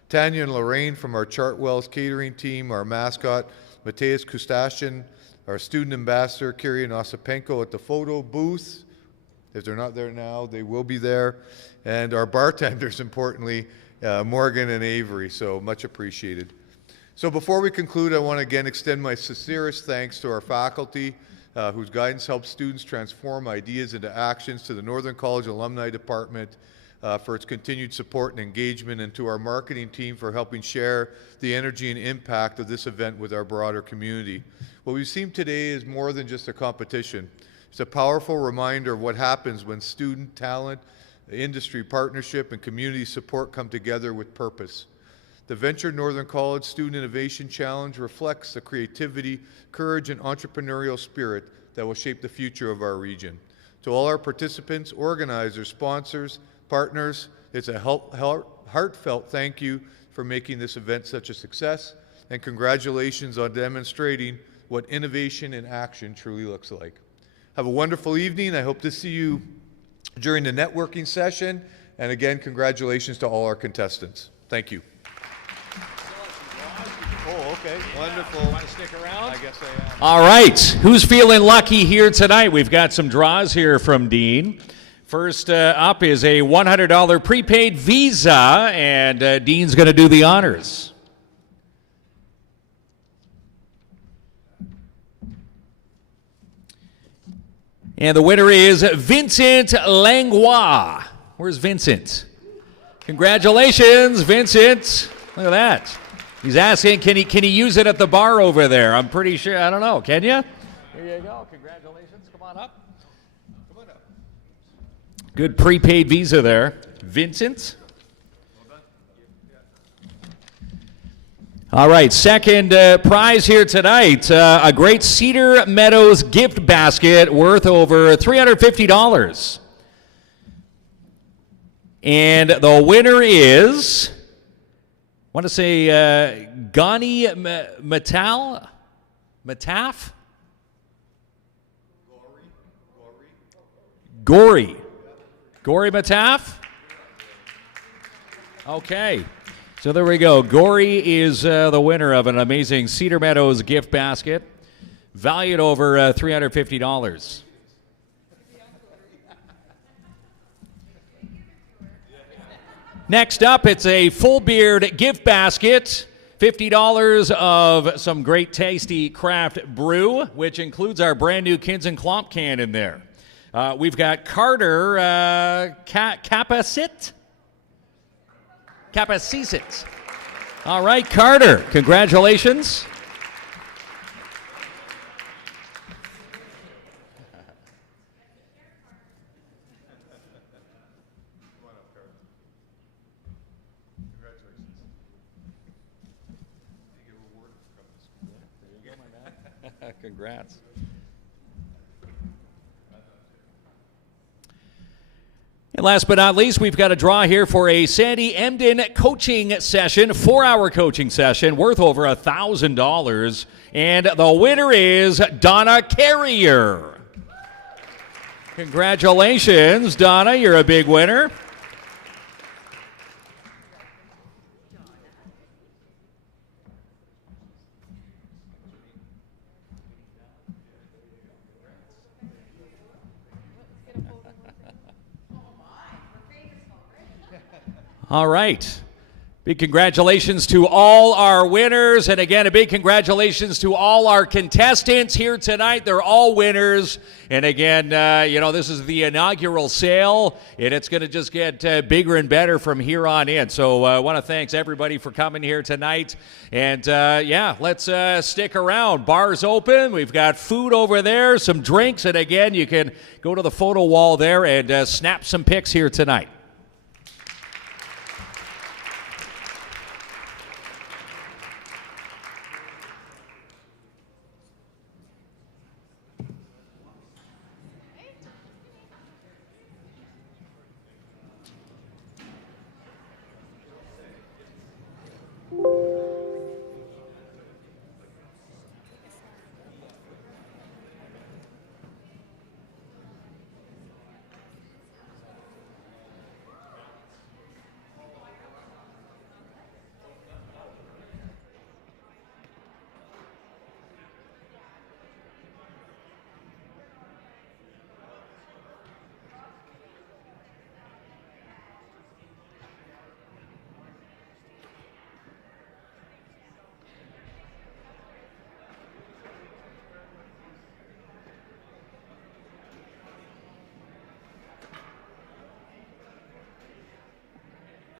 Tanya and Lorraine from our Chartwell's catering team, our mascot, Mateus Kustashin, our student ambassador, Kirian Osipenko at the photo booth. If they're not there now, they will be there. And our bartenders, importantly, Morgan and Avery, so much appreciated. So before we conclude, I want to again extend my sincerest thanks to our faculty, whose guidance helps students transform ideas into actions, to the Northern College Alumni Department for its continued support and engagement, and to our marketing team for helping share the energy and impact of this event with our broader community. What we've seen today is more than just a competition. It's a powerful reminder of what happens when student talent, industry partnership, and community support come together with purpose. The Venture Northern College Student Innovation Challenge reflects the creativity, courage, and entrepreneurial spirit that will shape the future of our region. To all our participants, organizers, sponsors, partners, it's a heartfelt thank you for making this event such a success, and congratulations on demonstrating what innovation in action truly looks like. Have a wonderful evening. I hope to see you during the networking session, and again, congratulations to all our contestants. Thank you. Oh, okay. Wonderful. Want to stick around? I guess I am. All right. Who's feeling lucky here tonight? We've got some draws here from Dean. First up is a $100 prepaid Visa, and Dean's going to do the honors. And the winner is Vincent Langlois. Where's Vincent? Congratulations, Vincent. Look at that. He's asking, can he use it at the bar over there? I'm pretty sure, I don't know. Can you? There you go. Congratulations. Come on up. Come on up. Good prepaid Visa there. Vincent. All right, second prize here tonight, a great Cedar Meadows gift basket worth over $350. And the winner is, I want to say Gani Mataf? Gory Mataf? Okay. So there we go. Gory is the winner of an amazing Cedar Meadows gift basket, valued over $350. Next up, it's a full beard gift basket, $50 of some great tasty craft brew, which includes our brand new Kins and Klomp can in there. We've got Carter Capacit. All right, Carter, congratulations. Congrats. And last but not least, we've got a draw here for a Sandy Emden coaching session, 4-hour coaching session worth over $1,000. And the winner is Donna Carrier. Congratulations, Donna. You're a big winner. All right. Big congratulations to all our winners. And again, a big congratulations to all our contestants here tonight. They're all winners. And again, this is the inaugural sale, and it's going to just get bigger and better from here on in. So I want to thank everybody for coming here tonight. And let's stick around. Bar's open. We've got food over there, some drinks. And again, you can go to the photo wall there and snap some pics here tonight.